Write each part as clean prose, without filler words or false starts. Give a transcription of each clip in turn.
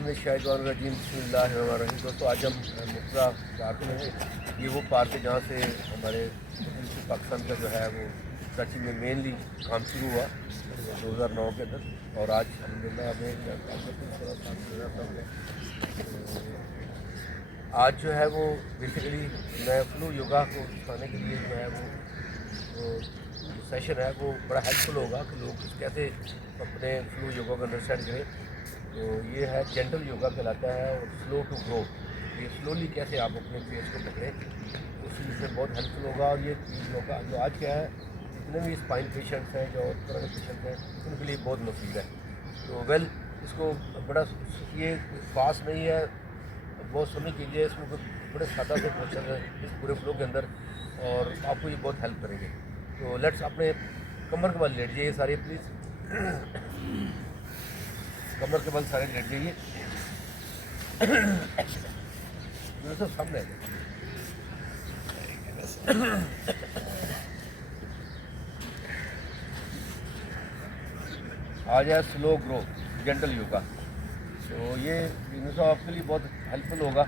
बिस्मिल्लाहिर्रहमानिर्रहीम। बिस्मिल्लाहिर्रहमानिर्रहीम। दोस्तों, आज हम मुर्तज़ा पार्क में हैं। ये वो पार्क है जहाँ से हमारे पाकिस्तान का जो है वो कराची में मेनली काम शुरू हुआ 2009 के अंदर। और आज अल्हम्दुलिल्लाह हमें आज जो है वो बेसिकली मैं फ्लू योगा को सिखाने के लिए जो है वो जो सेशन है वो बड़ा हेल्पफुल होगा कि लोग कैसे अपने फ्लू योगा को अंडरस्टैंड करें। तो ये है जेंटल योगा कहलाता है और स्लो टू ग्रो। ये स्लोली कैसे आप अपने फेस को पकड़ें उस चीज़ से बहुत हेल्पफुल होगा। और ये योगा जो आज क्या है जितने भी स्पाइन पेशेंट्स हैं जो तरह के पेशेंट्स हैं उनके लिए बहुत मुफीद है। तो इसको बड़ा ये फास्ट नहीं है, बहुत समझ कीजिए। इसमें कोई बड़े सादा से क्वेश्चन है इस पूरे फ्लो के अंदर और आपको ये बहुत हेल्प करेंगे। तो लेट्स अपने कमर के बल लेट जाइए सारे प्लीज़। कमर के बल सारे लेट जाइए। सब सामने है। आज है स्लो ग्रो जेंटल योगा। तो ये आपके लिए बहुत हेल्पफुल होगा।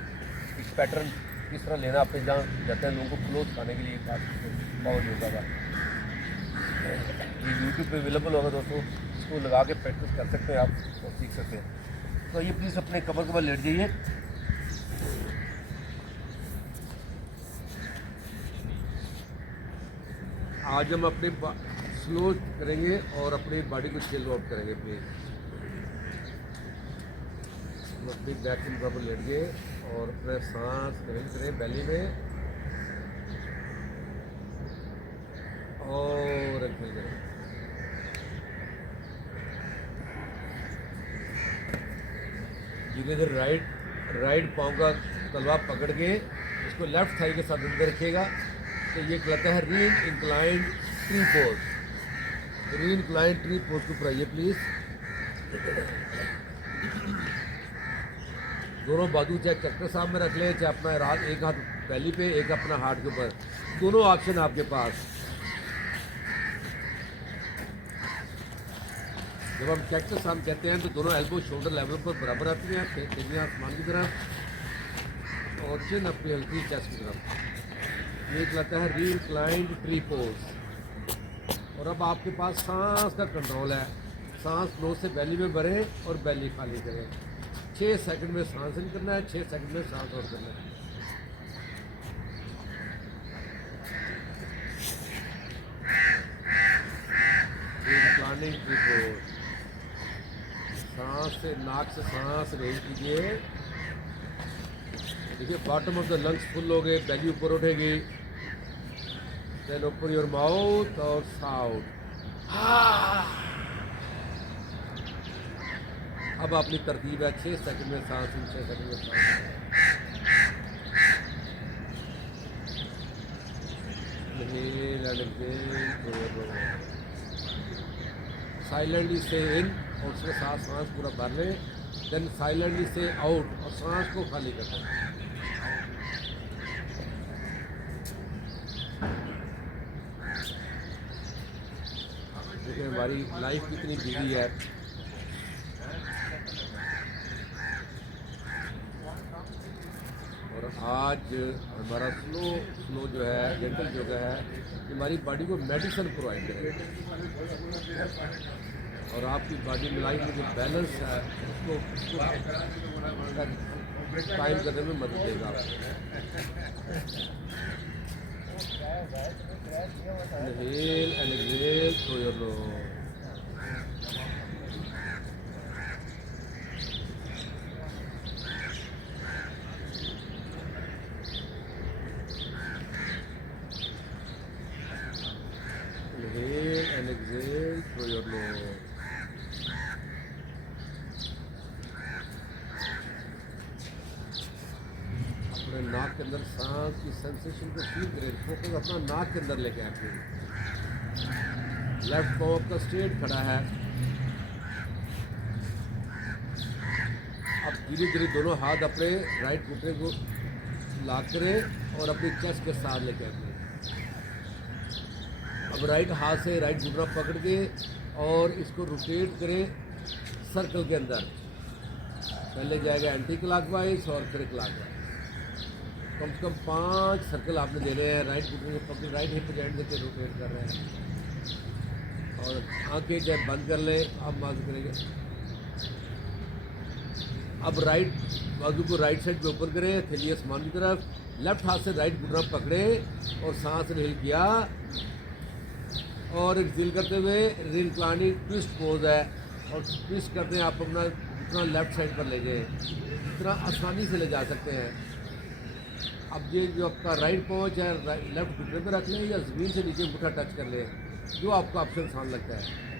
एक पैटर्न किस तरह लेना अपने जहाँ जाते हैं लोगों को फ्लो सिखाने के लिए पावर योगा का ये यूट्यूब पे अवेलेबल होगा दोस्तों। इसको लगा के प्रैक्टिस कर सकते हैं आप और सीख सकते हैं। तो ये प्लीज़ अपने कमर के बल लेट जाइए। आज हम अपने स्लो करेंगे और अपनी बॉडी को चिल आउट करेंगे प्लीज़। अपनी बैक के बराबर लेट गए और अपने सांस करें बैली में और एक्सेल करें। धीरे धीरे राइट पाँव का तलवा पकड़ के इसको लेफ्ट थाई के साथ अंदर रखिएगा। तो ये कहलाता है री इंक्लाइंड ट्री पोज। री इंक्लाइंड ट्री पोज के ऊपर आइए प्लीज़। दोनों बाजू चाहे चक्कर साहब में रख लें, चाहे अपना एक हाथ पहली पे एक अपना हाथ के ऊपर, दोनों ऑप्शन आपके पास। जब हम चक्कर साहब कहते हैं तो दोनों एल्बो शोल्डर लेवल पर बराबर आती हैं, तेजियाँ आसमान की तरफ और चिन अपनी हल्की चेस्ट की तरफ। ये कहलाता है री इंक्लाइंड ट्री पोज। और अब आपके पास सांस का कंट्रोल है। सांस नोज से बैली में भरें और बैली खाली करें। 6 सेकंड में सांस इन करना है, 6 सेकंड में सांस आउट करना है। प्लानिंग की पोज। सांस से नाक से सांस रेज कीजिए। देखिए bottom of the lungs full हो गए, बैली ऊपर उठेगी। देन ओपन योर माउथ और साउथ। अब अपनी तरतीब है 6 सेकंड में सांस इन, 6 सेकंड में सांस। साइलेंटली से इन और उसके साथ सांस पूरा भर लें। देन साइलेंटली से आउट और सांस को खाली कर दें। देखिए हमारी लाइफ कितनी बिजी है। और आज हमारा स्लो जो है जेंटल योगा है हमारी बॉडी को मेडिसिन प्रोवाइड करेगा और आपकी बॉडी में लाइफ में जो बैलेंस है उसको कायम करने में मदद देगा। Inhale and exhale through your nose. Inhale and exhale through your nose. अपने नाक के अंदर सांस की सेंसेशन को फील करें। फोकस अपना नाक के अंदर लेके आए। लेफ्ट पाँव आपका स्ट्रेट खड़ा है। अब धीरे धीरे दोनों हाथ अपने राइट घुटने को लॉक करें और अपनी चेस्ट के साथ लेके आए। अब राइट हाथ से राइट घुटना पकड़ के और इसको रोटेट करें सर्कल के अंदर। पहले जाएगा एंटी क्लॉकवाइज और फिर क्लॉकवाइज। कम से कम 5 सर्कल आपने देने हैं। राइट घुटने को पकड़, राइट हिप जॉइंट देके रोटेट कर रहे हैं और आंखें जब बंद कर ले आप मालूम करेंगे। अब राइट बाजू को राइट साइड पे ऊपर करें, थैली आसमान की तरफ, लेफ्ट हाथ से राइट घुटना पकड़े और सांस रिलीज किया और एक्सेल करते हुए रिक्लाइनिंग ट्विस्ट पोज है और ट्विस्ट करते हैं आप अपना घुटना लेफ्ट साइड पर ले जाए, इतना आसानी से ले जा सकते हैं। अब ये जो आपका राइट पहुँच है लेफ्ट घुटने पर रख लें या ज़मीन से नीचे अंगूठा टच कर लें, जो आपका ऑप्शन आसान लगता है।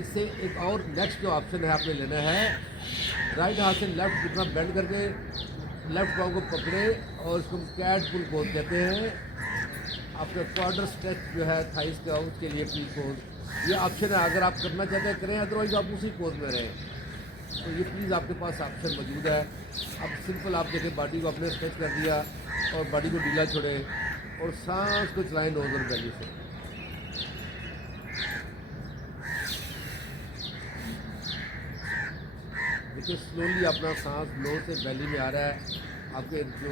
इससे एक और नेक्स्ट जो ऑप्शन है आपने लेना है, राइट हाथ से लेफ्ट घुटना बेंड करके लेफ्ट पाँव को पकड़े और इसको कैट पुल पोज कहते हैं। आपका क्वार्टर स्ट्रेच जो है थाइस का, उसके लिए पी पोज ये ऑप्शन है। अगर आप करना चाहते हैं करें, अदरवाइज आप उसी पोज में रहें। तो ये प्लीज़ आपके पास ऑप्शन मौजूद है। अब सिंपल आप देखें, बॉडी को आपने स्ट्रेच कर दिया और बॉडी को ढीला छोड़े और सांस को चलाएं नोज और बेली से। देखिए स्लोली अपना सांस नोज से बेली में आ रहा है। आपके जो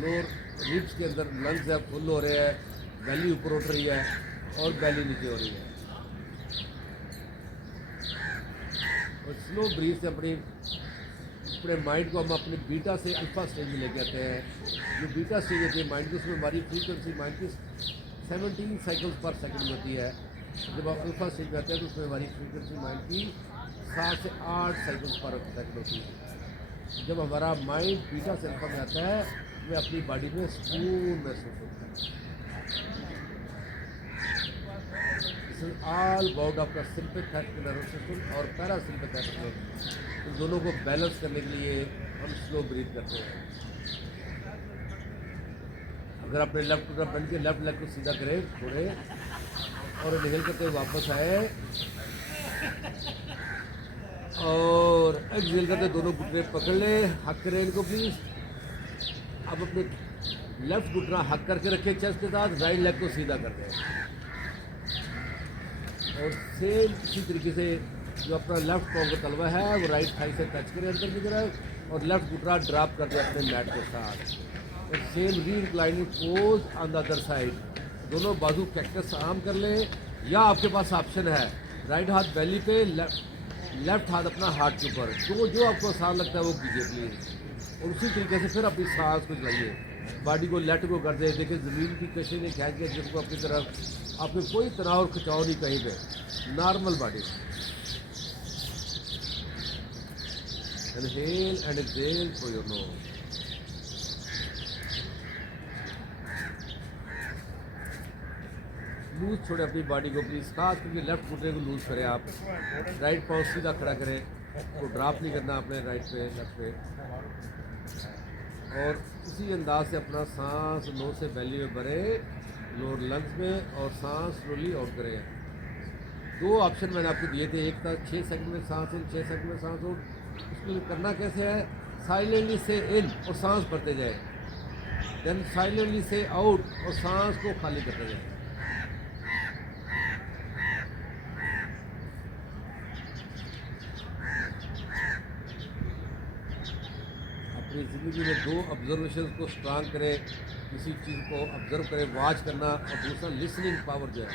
लोअर रिब्स के अंदर लंग्स है फुल हो रहे हैं, बेली ऊपर उठ रही है और बेली नीचे हो रही है। और स्लो ब्रीथ से अपने माइंड को हम अपने बीटा से अल्फा स्टेज में लेके आते हैं। जो बीटा स्टेज होती है माइंड की, उसमें हमारी फ्रीक्वेंसी माइंड की 17 साइकिल्स पर सेकंड होती है। जब आप अल्फा स्टेज में आते हैं तो उसमें हमारी फ्रीक्वेंसी माइंड की 7 से 8 साइकिल्स पर सेकंड होती है। जब हमारा माइंड बीटा से अल्फा में आता है, हमें अपनी बॉडी में सुकून महसूस होता है। ऑल अबाउट आपका सिंपैथेटिक नर्वस सिस्टम और पैरासिम्पैथेटिक नर्वस सिस्टम, इन दोनों को बैलेंस करने के लिए हम स्लो ब्रीथ करते हैं। अगर अपने लेफ्ट को बन के लेफ्ट लेग को सीधा करें थोड़े और इनहेल करते हुए वापस आए और एक्सहेल करते दोनों घुटने पकड़ ले, हक करें इनको प्लीज। अब अपने लेफ्ट घुटना हक करके रखें चेस्ट के साथ, राइट लेग को सीधा कर दें और सेम इसी तरीके से जो अपना लेफ्ट पाँव का तलवा है वो राइट थाई से टच करें अंदर की तरफ और लेफ्ट घुटना ड्रॉप कर दें अपने मैट के साथ और same reclining pose on the other side. दोनों बाजू कैक्टस आर्म कर लें या आपके पास ऑप्शन है राइट हाथ बेली पे, लेफ्ट हाथ अपना हार्ट के ऊपर, जो आपको आसान लगता है वो कीजिए प्लीज़। और उसी तरीके से फिर अपनी सांस को चलाइए, बॉडी को लेट को कर दे। देखिए ज़मीन की कशी ने खींच के जिसको अपनी तरफ, आपको कोई तनाव और खिंचाव नहीं कहीं पे, normal body. Inhale and exhale through your nose. Loose छोड़े अपनी बॉडी को प्लीज़, खास करके लेफ्ट घुटने को लूज करें आप। राइट पाँव सीधा खड़ा करें, तो ड्रॉप नहीं करना अपने राइट पे लेफ्ट पे। और उसी अंदाज से अपना सांस नोज से बेली में भरे लोअर लंग्स में और सांस स्लोली आउट करें। 2 ऑप्शन मैंने आपको दिए थे, एक था 6 सेकंड में सांस इन, 6 सेकंड में सांस आउट। उसको करना कैसे है, साइलेंटली से इन और सांस भरते जाए, देन साइलेंटली से आउट और सांस को खाली करते जाए। अपनी ज़िंदगी में 2 ऑब्जर्वेशन को स्ट्रांग करें, किसी चीज़ को ऑब्जर्व करें, वॉच करना, और दूसरा लिसनिंग पावर जो है।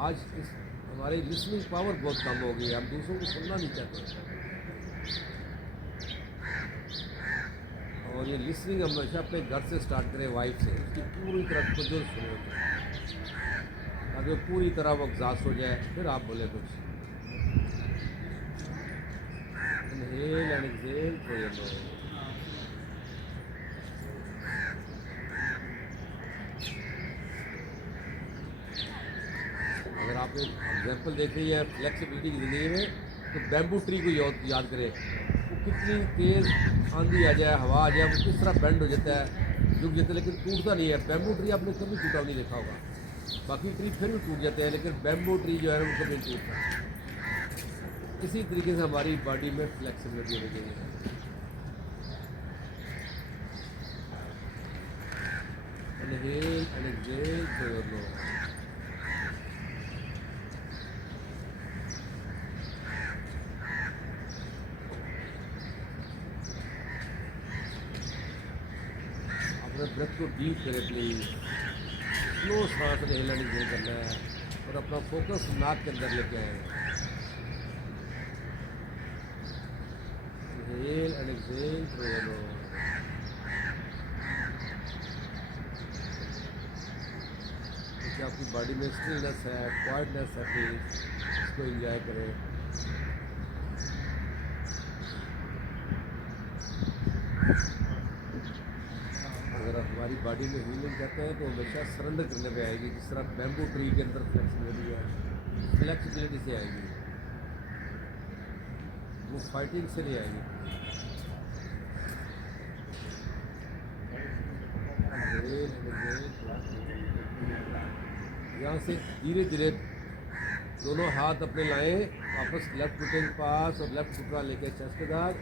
आज इस हमारी लिसनिंग पावर बहुत कम हो गई है, हम दूसरों को सुनना नहीं चाहते। और ये लिसनिंग हमेशा अपने घर से स्टार्ट करें, वाइफ से, उसकी पूरी तरह को जो सुने ताकि पूरी तरह वो एग्जॉस्ट हो जाए, फिर आप बोले कुछ। Inhale and exhale through your knows. अगर आप एक एग्जाम्पल देख रही है फ्लेक्सिबिलिटी की ज़िंदगी में, तो बैम्बू ट्री को याद करें। वो कितनी तेज़ आंधी आ जाए, हवा आ जाए, वो किस तरह बेंड हो जाता है, झुक जाता है, लेकिन टूटता नहीं है। बैम्बू ट्री आपने कभी टूटा नहीं देखा होगा, बाकी ट्री फिर भी टूट जाते हैं, लेकिन बैम्बू ट्री जो है वो कभी नहीं टूटता। इसी तरीके से हमारी बॉडी में फ्लेक्सिबिलिटी होनी चाहिए। Inhale and exhale through your knows. अपने ब्रेथ को डीप करें प्लीज, स्लो सांस लेना नहीं करना है और अपना फोकस नाक के अंदर लेके आए। Inhale and exhale through your knows. देखिए आपकी बॉडी में स्टिलनेस है, क्वाइटनेस है, प्लीज इसको एंजॉय करें। अगर आप हमारी बॉडी में हीलिंग करते हैं तो हमेशा सरेंडर करने पे आएगी, जिस तरह बैम्बू ट्री के अंदर फ्लेक्सिबिलिटी है, फ्लेक्सिबिलिटी से आएगी, वो फाइटिंग से नहीं आएगी। यहाँ से धीरे धीरे दोनों हाथ अपने लाएं वापस लेफ्ट घुटने के पास और लेफ्ट घुटना लेके चेस्ट के साथ,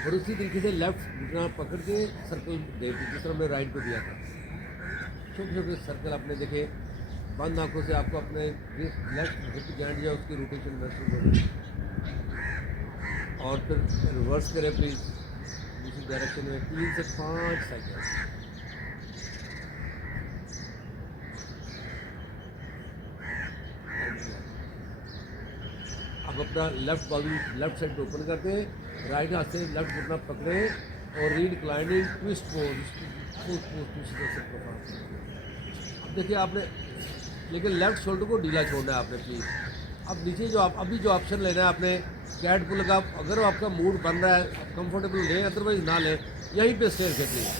और उसी तरीके से लेफ्ट घुटना पकड़ के सर्कल दे, जिस तरह हमने राइट को दिया था। छोटे छोटे सर्कल आपने देखे, बंद आंखों से आपको अपने लेफ्ट हिप जॉइंट या उसकी रोटेशन महसूस होगी। और फिर रिवर्स करें प्लीज दूसरी डायरेक्शन में 3 से 5 सेकेंड। अब अपना लेफ्ट बाजू लेफ्ट साइड पे ओपन करते हैं, राइट हाथ से लेफ्ट घुटना पकड़े और रिक्लाइनिंग ट्विस्ट पोज। अब देखिए आपने, लेकिन लेफ्ट शोल्डर को ढीला छोड़ना है आपने प्लीज। अब नीचे जो आप अभी जो ऑप्शन लेना है आपने कैट पुल का, अगर आपका मूड बन रहा है आप कंफर्टेबल लें, अदरवाइज ना लें, यहीं पे स्टेयर कर प्लीज।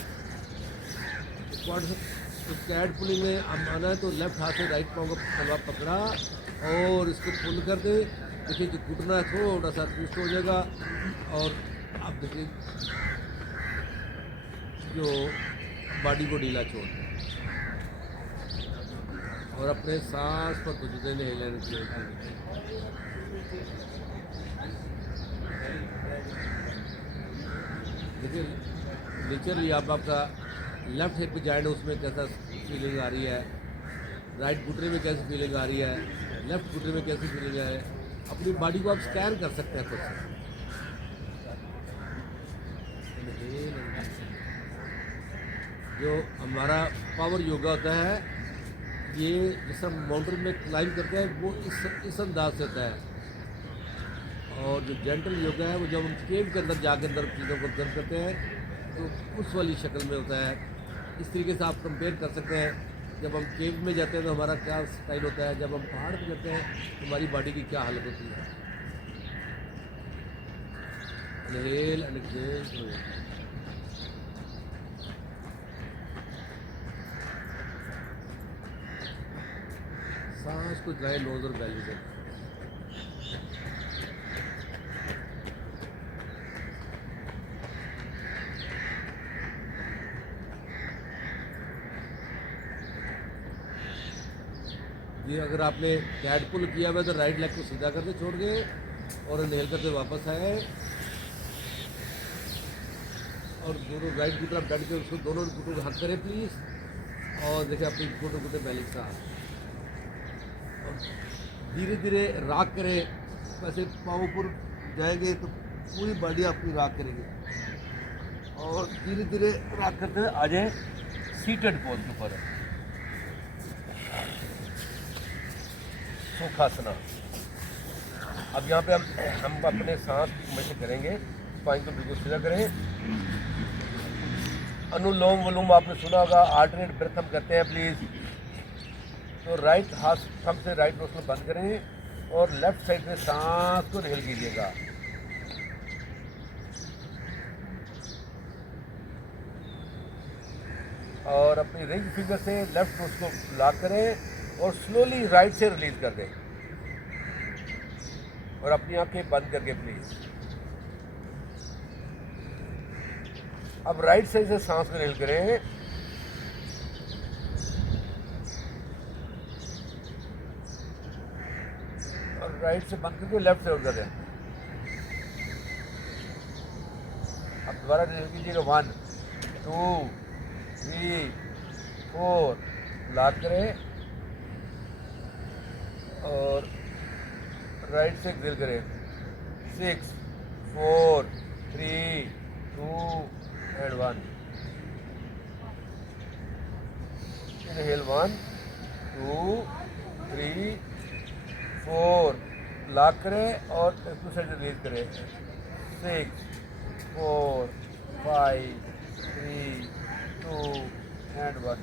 तो कैट पुलिंग में हम आना है तो लेफ्ट हाथ से राइट पाँव का तलवा पकड़ा और इसको पुल कर दे। देखिए जो घुटना थोड़ा सा ट्विस्ट हो जाएगा और आप देखिए जो बॉडी को ढीला छोड़ दें और अपने सांस पर कुछ देने हिलाने के लिए। देखिए नेचुरली आप आपका लेफ्ट हिप जॉइंट उसमें कैसा फीलिंग आ रही है, राइट घुटने में कैसी फीलिंग आ रही है, लेफ्ट घुटने में कैसी फीलिंग है, अपनी बॉडी को आप स्कैन कर सकते हैं खुद से। जो हमारा पावर योगा होता है ये जिस हम माउंटेन में क्लाइंब करते हैं वो इस अंदाज से होता है, और जो जेंटल योगा है वो जब हम केव के अंदर जाके अंदर चीज़ों को ऑब्जर्व करते हैं तो उस वाली शक्ल में होता है। इस तरीके से आप कंपेयर कर सकते हैं, जब हम केव में जाते हैं तो हमारा क्या स्टाइल होता है, जब हम पहाड़ पर जाते हैं तो हमारी बॉडी की क्या हालत होती है। Inhale and exhale. सांस को जाए नोज और बैली से। ये अगर आपने कैट पुल किया हुआ तो राइट लेग को सीधा करके छोड़ के और इनहेल करके वापस आए और दोनों राइट की तरफ बैठ के उसको दोनों घुटनों को हक करें प्लीज, और देखिए अपनी घुटनों घुटने बैलेंस का धीरे धीरे राख करें। वैसे पाँव ऊपर जाएंगे तो पूरी बॉडी आपकी राख करेगी और धीरे धीरे राख करते हुए आ जाए सीटेड पोज के ऊपर, सुखासना। अब यहाँ पे हम अपने सांस की मशीन करेंगे, स्पाइन को बिल्कुल सीधा करें। अनुलोम विलोम आपने सुना होगा, आल्टरनेट ब्रेथ हम करते हैं प्लीज। तो राइट हाथ थंब से राइट नोस्ट्रिल बंद करें और लेफ्ट साइड में सांस को रियल कीजिएगा। और अपनी रिंग फिंगर से लेफ्ट नोज को लॉक करें और स्लोली राइट से रिलीज कर दें और अपनी आंखें बंद करके प्लीज। अब राइट साइड से सांस को रियल करें और राइट से बंद करके लेफ्ट से कर दें। अब दोबारा रियल कीजिएगा। 1 2 3 4 लॉक करें और राइट से ग्रिल करें। 6 4 3 2 and 1। इनहेल 1 2 3 4, लॉक करें और दूसरे साइड रिलीज करें 6 4 5 3 2 and 1.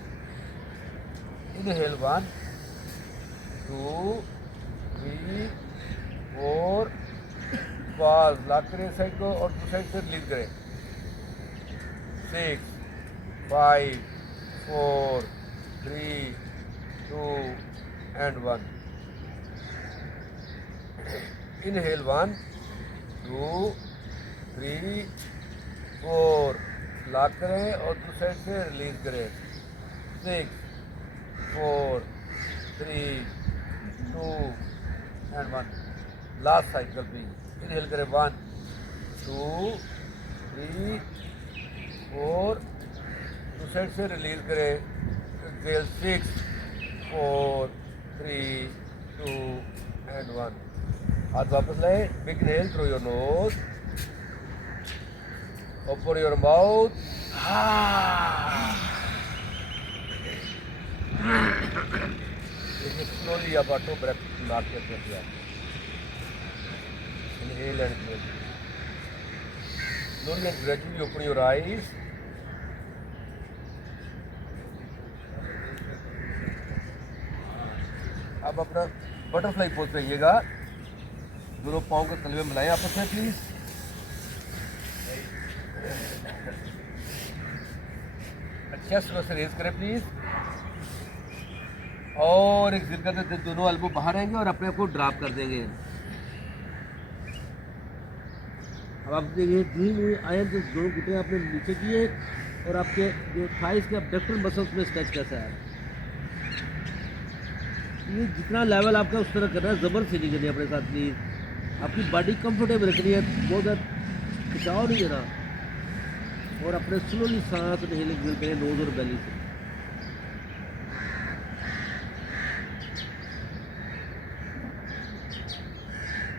Inhale 1 2 3 4, पास लॉक करें साइड को और दूसरी साइड से रिलीज करें 6 5 4 3 2 and 1. Inhale 1 2 3 4, लॉक करें और दूसरी साइड से रिलीज करें 6 4 3 2 and 1. लास्ट साइकिल भी इनहेल करें 1 2 3 4, दूसरी साइड से रिलीज करें एक्सेल 6 4 3 2 and 1. हाथ वापस लाए, big inhale through your knows, open your mouth, slowly आप ऑटो ब्रेथ लॉक करते हैं. Inhale and exhale. Slowly and gradually open your eyes. अब अपना बटरफ्लाई पोज पे रहिएगा, दोनों पाँव के तलवे मिलाएं आपस में प्लीज. चेस्ट को रेज करें प्लीज और एक जिल करते दोनों एल्बो बाहर आएंगे और अपने आप को ड्रॉप कर देंगे. अब आप देखिए धीरे आए तो दोनों घुटने आपने नीचे किए और आपके जो थाइस के एब्डक्टल मसल्स में स्ट्रेच कैसा है. ये जितना लेवल आपका उस तरह करना है, ज़बरदस्ती नहीं करनी अपने साथ प्लीज़. आपकी बॉडी कंफर्टेबल रखनी है, बहुत ज़्यादा खिंचाव नहीं देना और अपने स्लोली सांस ढीले करें नोज और बेली से.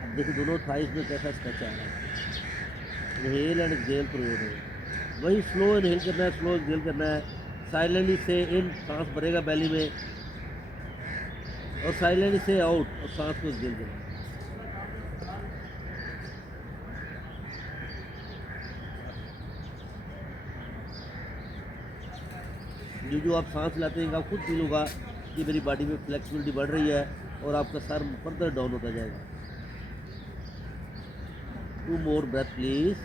अब देखिए दोनों थाइस में कैसा स्ट्रेच आ रहा है. Inhale and exhale through your knows. वही स्लो इनहेल करना है, स्लो एक्सहेल करना है. साइलेंटली से इन सांस भरेगा बेली में और साइलेंटली से आउट और सांस को एक्सहेल करना है. जो आप सांस लाते हैं आप खुद फील होगा कि मेरी बॉडी में फ्लेक्सिबिलिटी बढ़ रही है और आपका सर फर्दर डाउन होता जाएगा. 2 more breath please.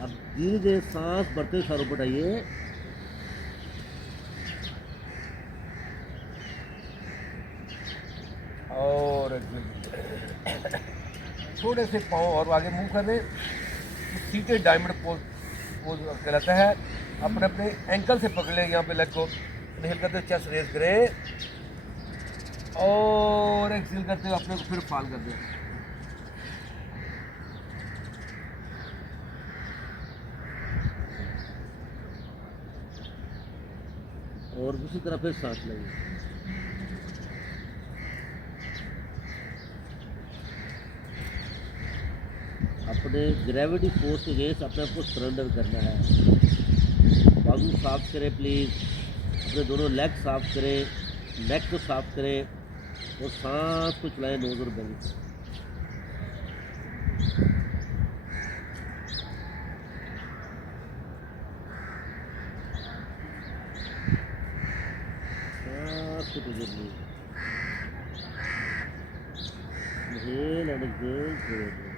अब धीरे धीरे सांस बढ़ते सर ऊपर आइए. और थोड़े से पाँव और आगे मूव कर दें. सीटेड डायमंड पोज कहलाता है. अपने अपने एंकल से पकड़ लें यहाँ पे लेग को. इनहेल करते हुए चेस्ट रेज करें और एक्सहेल करते हुए अपने को फिर फॉल कर दें. और दूसरी तरफ फिर सांस लेंगे. अपने ग्रेविटी फोर्स के अगेंस्ट अपने आप को सरेंडर करना है. बाजू साफ करें प्लीज़, अपने दोनों लेग साफ करें, नेक को साफ करें और सांस को चलाएं नोज और बेली से. सांस को गुजरनी. Inhale and exhale.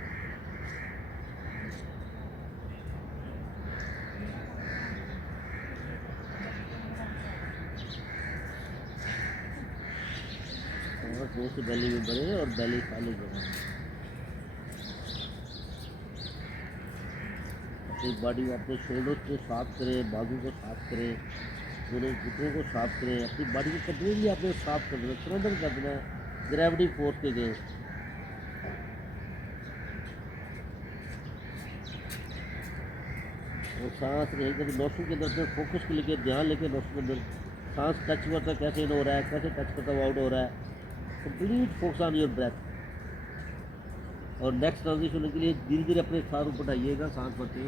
जोर से बेली में भरे और बेली खाली करें. अपनी बॉडी अपने शोल्डर को साफ करें, बाजू को साफ करें, दोनों घुटनों को साफ करें. अपनी बॉडी को कंप्लीटली आपने साफ कर देना, सरेंडर कर देना ग्रेविटी फोर्स के अगेंस्ट. और सांस नहीं करके नोस्ट्रल के अंदर फोकस को लेकर ध्यान लेके नोस्ट्रल के अंदर सांस टच करता कैसे इन हो रहा है, कैसे टच करता आउट हो रहा है. Complete focus on your breath. और नेक्स्ट ट्रांजिशन होने के लिए धीरे धीरे अपने सार ऊपर उठाइएगा, सांस भरते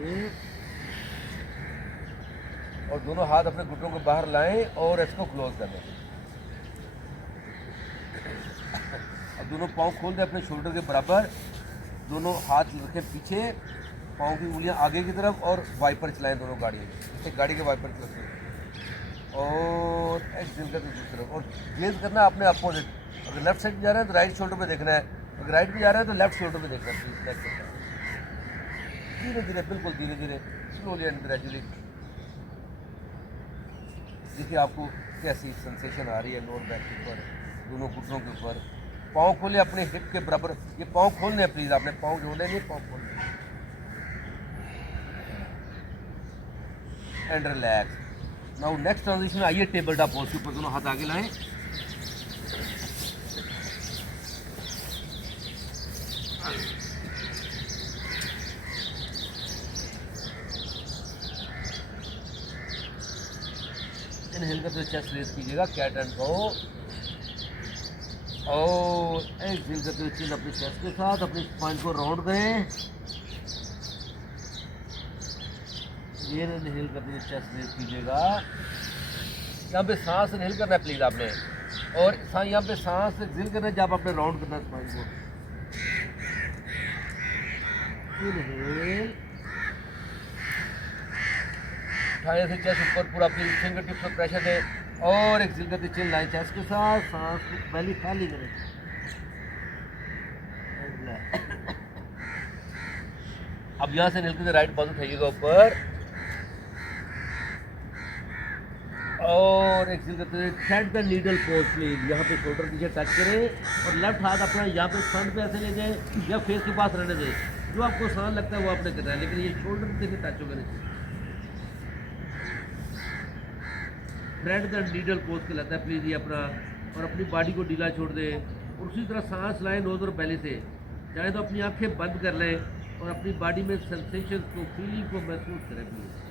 और दोनों हाथ अपने घुटनों को बाहर लाएं और इसको क्लोज कर दें। अब दोनों पाँव खोल दें अपने शोल्डर के बराबर, दोनों हाथ रखें पीछे, पाँव की उंगलियां आगे की तरफ और वाइपर चलाएं दोनों गाड़ी में, जैसे गाड़ी के वाइपर चलते हैं। और एक्सेल करके दूसरी तरफ, और गेज करना है अपने अपोजिट। अगर लेफ्ट साइड जा रहे हैं तो राइट शोल्डर पे देखना है, अगर राइट पे जा रहे हैं तो लेफ्ट शोल्डर पे देखना है। धीरे धीरे, बिल्कुल धीरे धीरे, स्लोली एंड ग्रेजुअली। देखिए आपको कैसी सेंसेशन आ रही है लोअर बैक के ऊपर, दोनों घुटनों के ऊपर। पाँव खोले अपने हिप के बराबर, ये पाँव खोलने हैं प्लीज़, आपने पाँव जोड़ने नहीं, पाँव खोलने and relax. Now next transition में आइए टेबल टॉप पोज के ऊपर, दोनों हाथ आगे लाएं। इनहेल करते हुए चेस्ट रेज कीजिएगा, कैट एंड गो। और एक्सहेल करते हुए चिन अपनी चेस्ट के साथ अपनी स्पाइन को राउंड करें। ये इनहेल करते हुए चेस्ट रेज कीजिएगा। यहाँ पे सांस इनहेल करना है प्लीज आपने, और यहाँ पे सांस एक्सहेल करना है जब आपने राउंड करना है स्पाइन को। इनहेल, उठाने से चेस्ट ऊपर पूरा अपनी फिंगर टिप्स पर प्रेशर दें, और एक्सहेल करते चिन लाएं चेस्ट के साथ, सांस को पहले खाली करें। अब यहाँ से निकलते राइट बाजू उठाइएगा ऊपर, और एक्सहेल करते हुए thread the needle pose please. यहाँ पे शोल्डर पीछे टच करें और लेफ्ट हाथ अपना यहाँ पे फ्रंट पे ऐसे ले जाए या फेस के पास रहने दें। जो आपको आसान लगता है वो आपने करना है, लेकिन ये शोल्डर से टच होगा नहीं। थ्रेड द नीडल पोज कहलाता है प्लीज़ ये अपना, और अपनी बॉडी को ढीला छोड़ दें, और उसी तरह सांस लाएं नोज और बेली से। चाहे तो अपनी आंखें बंद कर लें और अपनी बॉडी में सेंसेशन को, फीलिंग को महसूस करें प्लीज़।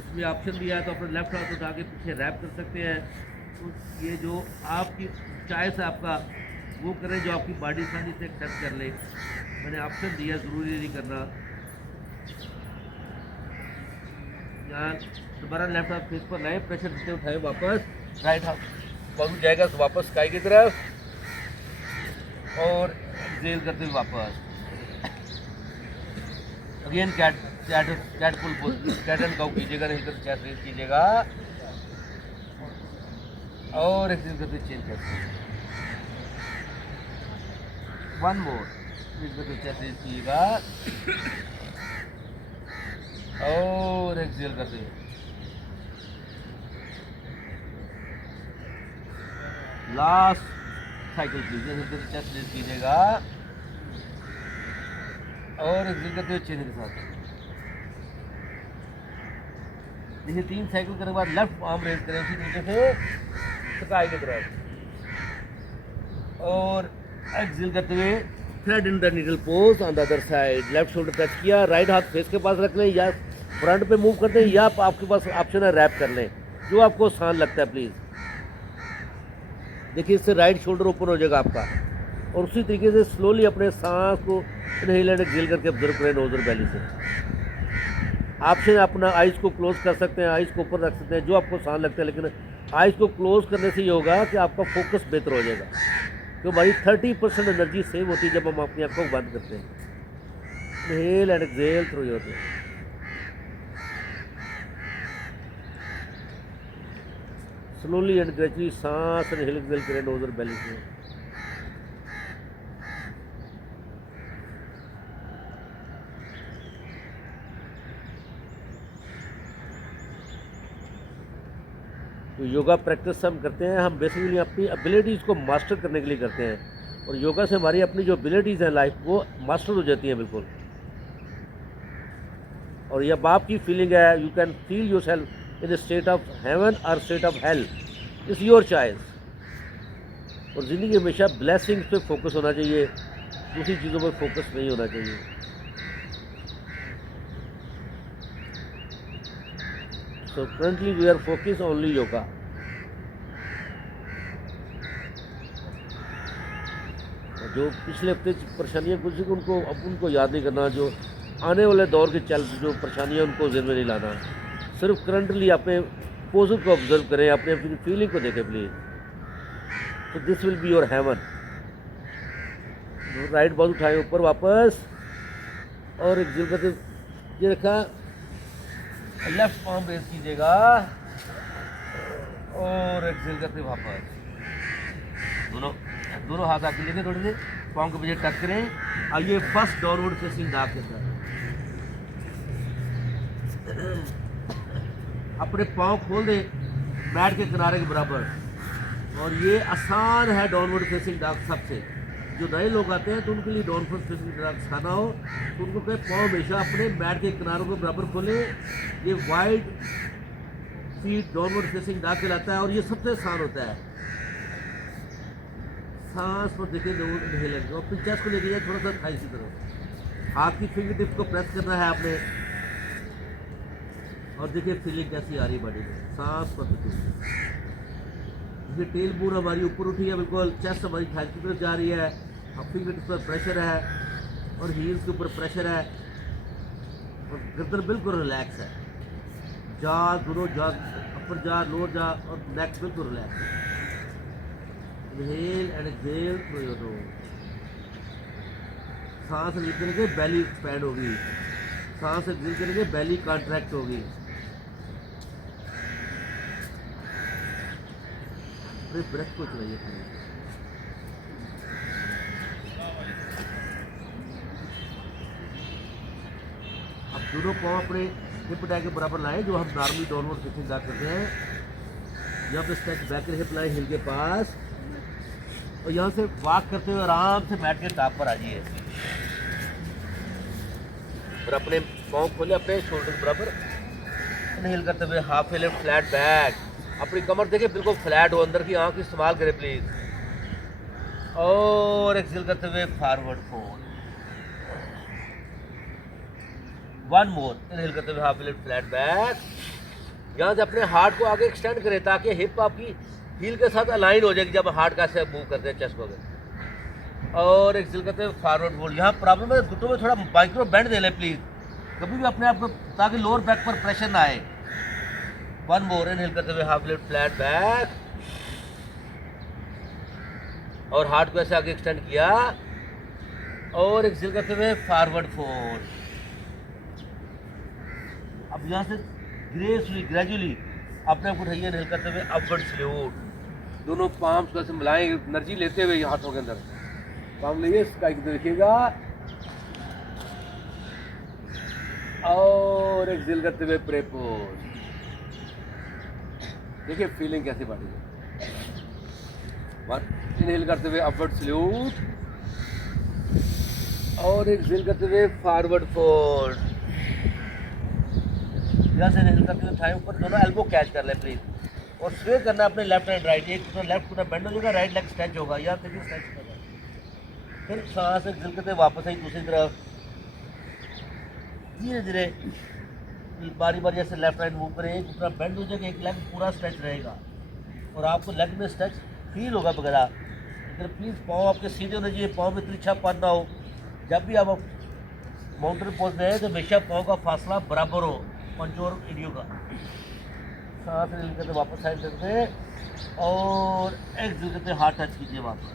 इसमें ऑप्शन दिया है तो अपने लेफ्ट हाथ उठा के पीछे रैप कर सकते हैं। तो ये जो आपकी चॉइस है आपका, वो करें जो आपकी बॉडी आसानी से एक्सेप्ट कर ले। मैंने ऑप्शन दिया, ज़रूरी नहीं करना। यहाँ दोबारा लेफ्ट हाथ फेस पर लाएं, प्रेशर देते उठाएं वापस, राइट हाथ बाजू जाएगा तो वापस स्काई की तरफ, और एक्सहेल करते हुए वापस। Again cat pull pose, cat and cow कीजिएगा, नहीं तो चेस्ट रेज कीजिएगा, और एक्सहेल करते हुए चेंज करते। वन मोर, चेस्ट रेज कीजिएगा, और एक्सहेल करते हुए last cycle please. Chest raise कीजिएगा और एक्सहेल करते हुए चेन के साथ। देखिए 3 साइकिल करने के बाद लेफ्ट आर्म रेज करें उसी तरीके से स्काई की तरफ, और एक्सहेल करते हुए thread in the needle pose on the other side. Left shoulder touch किया, राइट हाथ फेस के पास रख लें या फ्रंट पे मूव करते हैं, या आपके पास ऑप्शन है रैप कर लें, जो आपको आसान लगता है प्लीज़। देखिए इससे राइट शोल्डर ओपन हो जाएगा आपका, और उसी तरीके से स्लोली अपने सांस को इनहेल एंड एक्सहेल करके ऑब्जर्व करें नोज और बेली से। ऑप्शन अपना आइज़ को क्लोज कर सकते हैं, आइज़ को ऊपर रख सकते हैं, जो आपको आसान लगता है, लेकिन आइज़ को क्लोज करने से ये होगा कि आपका फोकस बेहतर हो जाएगा, तो हमारी 30% एनर्जी सेव होती है जब हम अपनी आंखों को बंद करते हैं। Inhale and exhale through your knows. Slowly and gradually सांस इनहेल एक्सहेल करें नोज और बेली से। तो योगा प्रैक्टिस हम करते हैं, हम बेसिकली अपनी एबिलिटीज़ को मास्टर करने के लिए करते हैं, और योगा से हमारी अपनी जो एबिलिटीज़ हैं लाइफ वो मास्टर हो जाती हैं बिल्कुल। और ये अब आपकी फीलिंग है, you can feel yourself in the state of heaven or state of hell, is your choice. और ज़िंदगी हमेशा ब्लेसिंग्स पे फोकस होना चाहिए, दूसरी चीज़ों पर फोकस नहीं होना चाहिए। So currently we are focused only yoga. और जो पिछले हफ्ते परेशानियाँ कुछ थी उनको अब उनको याद नहीं करना, जो आने वाले दौर के चल जो परेशानियाँ उनको ज़हन में नहीं लाना, सिर्फ करंटली अपने पोजर को ऑब्जर्व करें, अपने अपनी फीलिंग को देखें प्लीज़। तो this will be your heaven. Right बाजू उठाएं ऊपर वापस और एक दिल करते ये रखा, लेफ्ट पाम रेस कीजिएगा और एक्सेल करते वापस, दोनों दोनों हाथ आगे लेके थोड़े से पाँव के पीछे टच करें। आइए फर्स्ट डाउनवर्ड फेसिंग डॉग के साथ अपने पाँव खोल दें मैट के किनारे के बराबर, और ये आसान है डाउनवर्ड फेसिंग डॉग सबसे। जो नए लोग आते हैं तो उनके लिए डाउनवर्ड फेसिंग डॉग सिखाना हो तो उनको कहें पाँव हमेशा अपने मैट के किनारों के बराबर खोलें। ये wide feet downward facing dog कहलाता है और ये सबसे आसान होता है। सांस पर देखिए इनहेलर और फिर चेस्ट को लेके जाए थोड़ा सा थाई की तरफ, हाथ की फिंगर टिप को प्रेस करना है आपने, और देखिए फीलिंग कैसी आ रही है बॉडी में। सांस पर देखिए टेल बोन हमारी ऊपर उठी है बिल्कुल, चेस्ट हमारी थाई की तरफ जा रही है, अब फिंगर टिप पर प्रेशर है और हील्स के ऊपर प्रेशर है और गर्दन बिल्कुल रिलैक्स है, जा दोनों जा अपर जा लोअर जा और नेक बिल्कुल रिलैक्स है। Inhale and exhale through your nose। सांस लीड करेंगे बैली एक्सपैंड होगी, सांस एक्सेल करेंगे बैली कॉन्ट्रैक्ट होगी। अपने ब्रेथ को चलाइए। अब दोनों पाँव अपने हिप टैग के बराबर लाएं जो हम नॉर्मली डाउनवर्ड फेसिंग डॉग करते हैं। यहाँ पे स्ट्रेच बैक के हिप लाएं हिल के पास और यहाँ से वॉक करते हुए आराम से मैट के टॉप पर आ जाइए और अपने पाँव खोले अपने शोल्डर के बराबर, इनहेल करते हुए हाफ लिफ्ट फ्लैट बैक, अपनी कमर देखिए बिल्कुल फ्लैट हो, अंदर की आंख इस्तेमाल करें प्लीज, और एक्सेल करते हुए forward fold. One more, inhale करते हुए हाफ लिफ्ट फ्लैट बैक, यहाँ से अपने हार्ट को आगे एक्सटेंड करें ताकि हिप आपकी हील के साथ अलाइन हो जाएगी जब हार्ट का से मूव करते हैं चेस्ट को, और एक्सेल करते हैं फॉरवर्ड फोल्ड। यहाँ प्रॉब्लम है घुटनों में थोड़ा माइक्रो बेंड दे लें प्लीज कभी भी अपने आप को, ताकि लोअर बैक पर प्रेशर ना आए। वन मोर, इनहेल करते हुए हाफ लिफ्ट फ्लैट बैक और हार्ट को ऐसे आगे एक्सटेंड किया और एक्सेल करते हुए फॉरवर्ड फोल्ड। अब यहाँ से ग्रेजुअली अपने आप उठाइए, इनहेल करते हुए अपवर्ड सैल्यूट, दोनों पाम्स को ऐसे मिलाएं एनर्जी लेते हुए हाथों के अंदर, पाम लाइए स्काई को देखिएगा और एक्सेल करते हुए प्रे पोज। देखिए फीलिंग कैसी बढ़ी है। इनहेल करते हुए अपवर्ड सैल्यूट और एक्सेल करते हुए फॉरवर्ड फोल्ड। यहाँ से इनहेल करते हुए थाई ऊपर, दोनों एल्बो कैच कर ले प्लीज और स्वे करना अपने लेफ्ट एंड राइट, एक तो लेफ्ट पूरा बेंड हो जाएगा, राइट लेग स्ट्रेच होगा, यहाँ देखिए स्ट्रेच करना, फिर सांस एक्सेल करते वापस आई दूसरी तरफ, धीरे धीरे बारी बारी ऐसे लेफ्ट राइट मूव करें, एक पूरा बेंड हो जाएगा, एक लेग पूरा स्ट्रेच रहेगा और आपको लेग में स्ट्रेच फील होगा वगैरह। लेकिन प्लीज़ पाँव आपके सीधे होने चाहिए, पाँव में तिरछा पन ना हो। जब भी आप माउंटेन पोज में हैं तो हमेशा पाँव का फासला बराबर हो पंजों और एडियो का। सांस रिलीज करते वापस साइड करते और एक्सेल करते हाथ टच कीजिए वापस।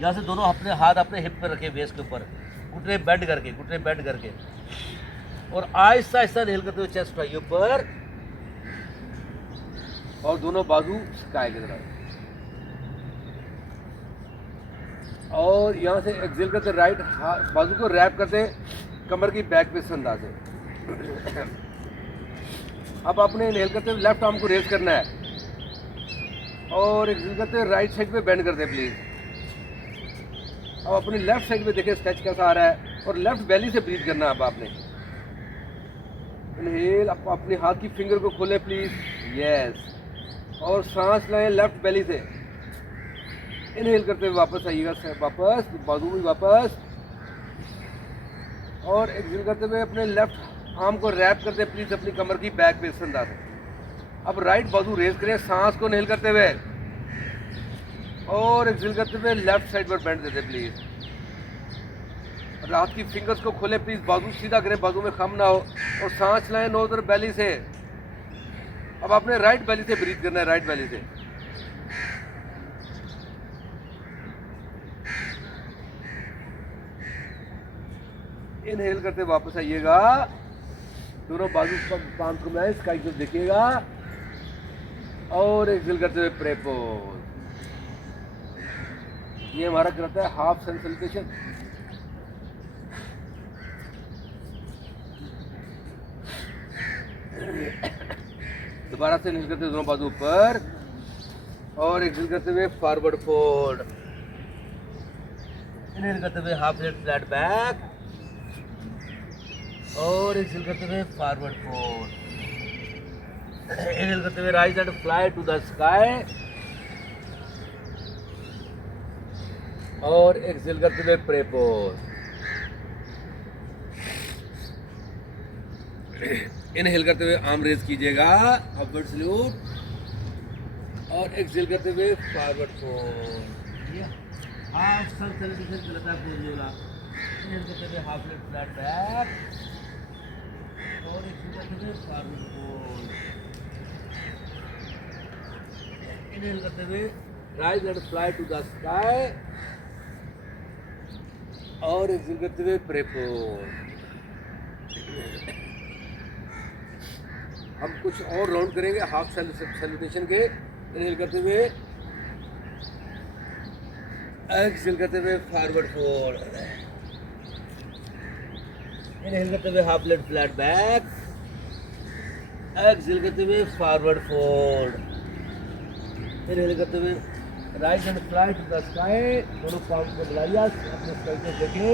यहाँ से दोनों अपने हाथ अपने हिप पे रखे, वेस्ट के ऊपर, घुटने बेंड करके और आहिस्ता आहिस्ता इनहेल करते हुए चेस्ट उठाइए ऊपर और दोनों बाजू स्काई की तरफ, और यहाँ से एक्सेल करते राइट बाजू को रैप करते कमर की बैक पे इस अंदाज से। अब आपने इनहेल करते हुए लेफ्ट आर्म को रेज करना है और एक्सेल करते हुए राइट साइड पे बेंड करते प्लीज। अब अपनी लेफ्ट साइड पे देखिए स्ट्रेच कैसा आ रहा है और लेफ्ट बेली से ब्रीथ करना है। अब आपने इनहेल, अपने हाथ की फिंगर को खोले प्लीज, यस, और सांस लें लेफ्ट बेली से। इनहेल करते हुए वापस आइएगा, वापस बाजू भी वापस, और एक्सेल करते हुए अपने लेफ्ट आर्म को रैप करते प्लीज अपनी कमर की बैक पे इस अंदाज से। अब राइट बाजू रेज करें, सांस को इनहेल करते हुए और एक्सेल करते हुए लेफ्ट साइड पर बेंड देते प्लीज। और हाथ की फिंगर्स को खोले प्लीज, बाजू सीधा करें, बाजू में खम ना हो, और सांस लाएं नोज और बेली से। अब आपने राइट बेली से ब्रीथ करना है, राइट बेली से। इनहेल करते वापस आइएगा, दोनों बाजू काम को मिलाएं, स्काई को देखिएगा, और एक्सेल करते हुए प्रे पोज। ये हमारा करता है हाफ सन सैल्यूटेशन। दोबारा से इनहेल करते हुए दोनों बाजू ऊपर, और एक्सेल करते हुए फॉरवर्ड फोल्ड। इनहेल करते हुए हाफ लेट फ्लैट बैक, और एक्सेल करते हुए फॉरवर्ड फोल्ड। इनहेल करते हुए rise and fly to the sky, और एक्सेल करते हुए प्रे पोज। इनहेल करते हुए आर्म रेज कीजिएगा, अपवर्ड सैल्यूट, और एक्सेल करते हुए forward fold. Half sun salutation चलता है पोज वाला। इनहेल करते हुए हाफ लेट फ्लैट बैक, और एक्सेल करते हुए फॉरवर्ड फोल्ड। इनहेल करते हुए rise and fly to the sky, और एक्सेल करते हुए प्रे पोज। हम कुछ और राउंड करेंगे हाफ सैल्यूटेशन के। इनहेल करते हुए, एक्सेल करते हुए फॉरवर्ड फोल्ड। इनहेल करते हुए half lift flat back, exhale करते हुए फॉरवर्ड फोल्ड। इनहेल करते हुए rise and fly to the sky, दोनों पाँव को मिलाइए, अपने स्काई को देखें,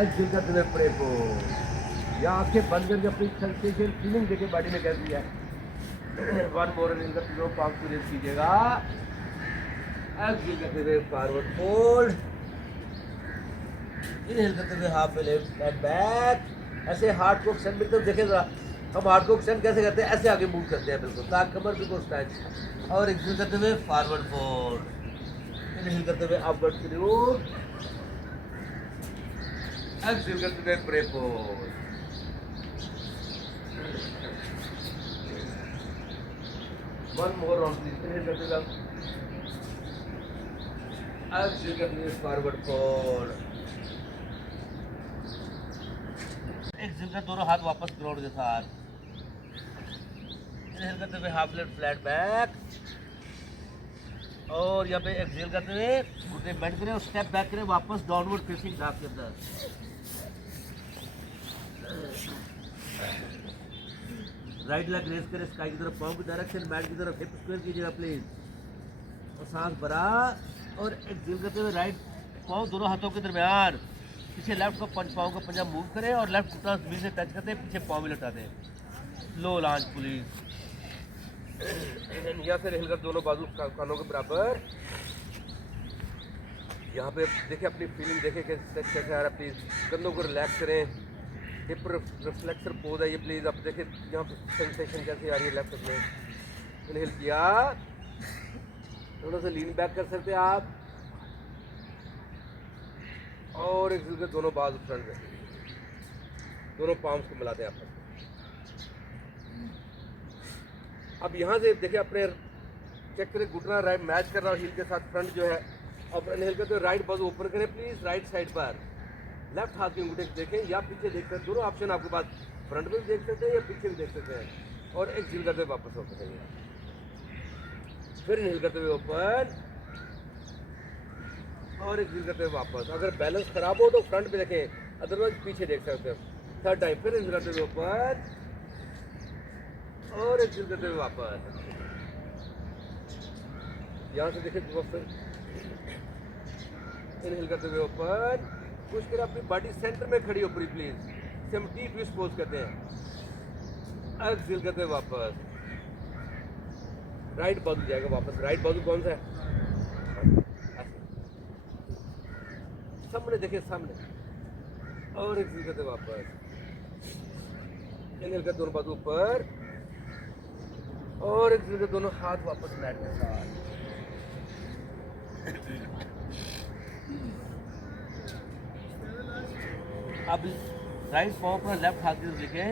एक्सेल करते हुए प्रे पोज। या आंखें बंद करके अपनी सेंसेशन फीलिंग देखे बॉडी में कैसी है। वन मोर इनहेल करते हुए पाँव को रेज कीजिएगा, एक्सेल करते हुए फॉरवर्ड फोल्ड। इनहेल करते हुए हाफ लेफ्ट एंड बैक। ऐसे हार्ट को एक्सटेंड भी तो देखें जरा, हम हार्ट को एक्सटेंड कैसे करते हैं, ऐसे आगे मूव करते हैं बिल्कुल, ताकि कमर बिल्कुल स्ट्रेच, और एक्सेल करते हुए फॉरवर्ड फोल्ड। इनहेल करते हुए अपवर्ड सैल्यूट, एक्सेल करते हुए pray pose. One more round please. Inhale करते हुए एक्सेल करते हुए फॉरवर्ड फोल्ड। एक्सेल कर दोनों हाथ वापस ग्राउंड के साथ। इनहेल करते हुए हाफ लेफ्ट फ्लैट बैक, और यहाँ पे एक्सेल करते हुए घुटने बेंड करें और स्टेप बैक करें वापस डाउनवर्ड फेसिंग डॉग के अंदर। राइट लेग रेज करें स्काई की तरफ, पाँव की डायरेक्शन, मैट की तरफ, हिप स्क्वायर कीजिएगा प्लीज, और सांस भरा, और एक्सेल करते हुए राइट पाँव दोनों हाथों के दरमियान, पीछे लेफ्ट को पाँव का पंजा मूव करें, और लेफ्ट घुटना जमीन से टच करते हैं, पीछे पाँव भी लौटा दें, लो लॉन्च प्लीज। यहाँ से हिलकर दोनों बाजू कानों के बराबर। यहाँ पे देखिए अपनी फीलिंग देखें कि कैसे आ रहा है, प्लीज कंधों को रिलैक्स करें, हिप रिफ्लेक्सर पोज है ये, प्लीज आप देखें यहाँ पे सेंसेशन कैसी आ रही है लेफ्ट में। इनहेल किया, थोड़ा सा लीन बैक कर सकते हैं आप, और एक दूसरे दोनों बाजू फ्रंट में, दोनों पाम्स को मिलाते हैं आपस में। अब यहाँ से देखिए अपने चेक करें, घुटना राइट मैच कर रहा है हील के साथ, फ्रंट जो है। अब इनहेल करते हुए राइट बाजू ओपन करें प्लीज, राइट साइड पर, लेफ्ट हाथ की अंगूठे देखें या पीछे देख सकते, दोनों ऑप्शन आपके पास, फ्रंट में भी देख सकते हैं या पीछे भी देख सकते हैं, और एक्सेल करते हुए वापस ओपन करिए। फिर इनहेल करते हुए ओपन, और एक्सेल करते हुए वापस। अगर बैलेंस खराब हो तो फ्रंट पे देखें, अदरवाइज पीछे देख सकते हैं। थर्ड टाइम फिर इनहेल करते हुए ओपन, और एक्सेल करते हुए वापस। यहाँ से देखें इनहेल करते हुए ओपन, कुछ कर अपनी बॉडी सेंटर में खड़ी हो पूरी प्लीज, इसे हम टी ट्विस्ट पोज करते हैं। एक्सेल करते हुए वापस, राइट बाजू जाएगा वापस। राइट बाजू कौन सा है, सामने देखिए सामने, और एक्सेल करते हुए वापस। इनहेल करते दोनों बाजू ऊपर, और एक्सेल करते दोनों हाथ वापस मैट के साथ। अब राइट पाँव पर लेफ्ट हाथ की तरफ लेके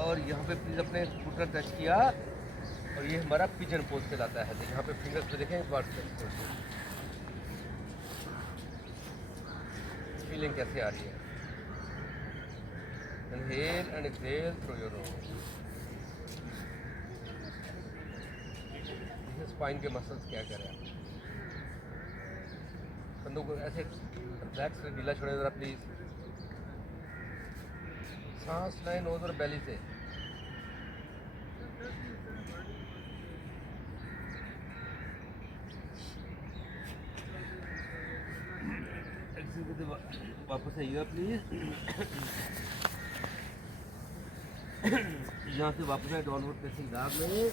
और यहाँ पे प्लीज अपने घुटना टच किया और ये हमारा पिजन पोज कहलाता है। यहाँ पे फिंगर्स पे देखें बार फीलिंग कैसे आ रही है। Inhale and exhale through your nose. देखिए स्पाइन के मसल्स क्या कर रहे हैं। कंधों को ऐसे रिलैक्स से ढीला छोड़े जरा प्लीज। सांस लें नोज और बेली से। वापस आइएगा प्लीज। यहाँ से वापस आए डाउनवर्ड फेसिंग डॉग में।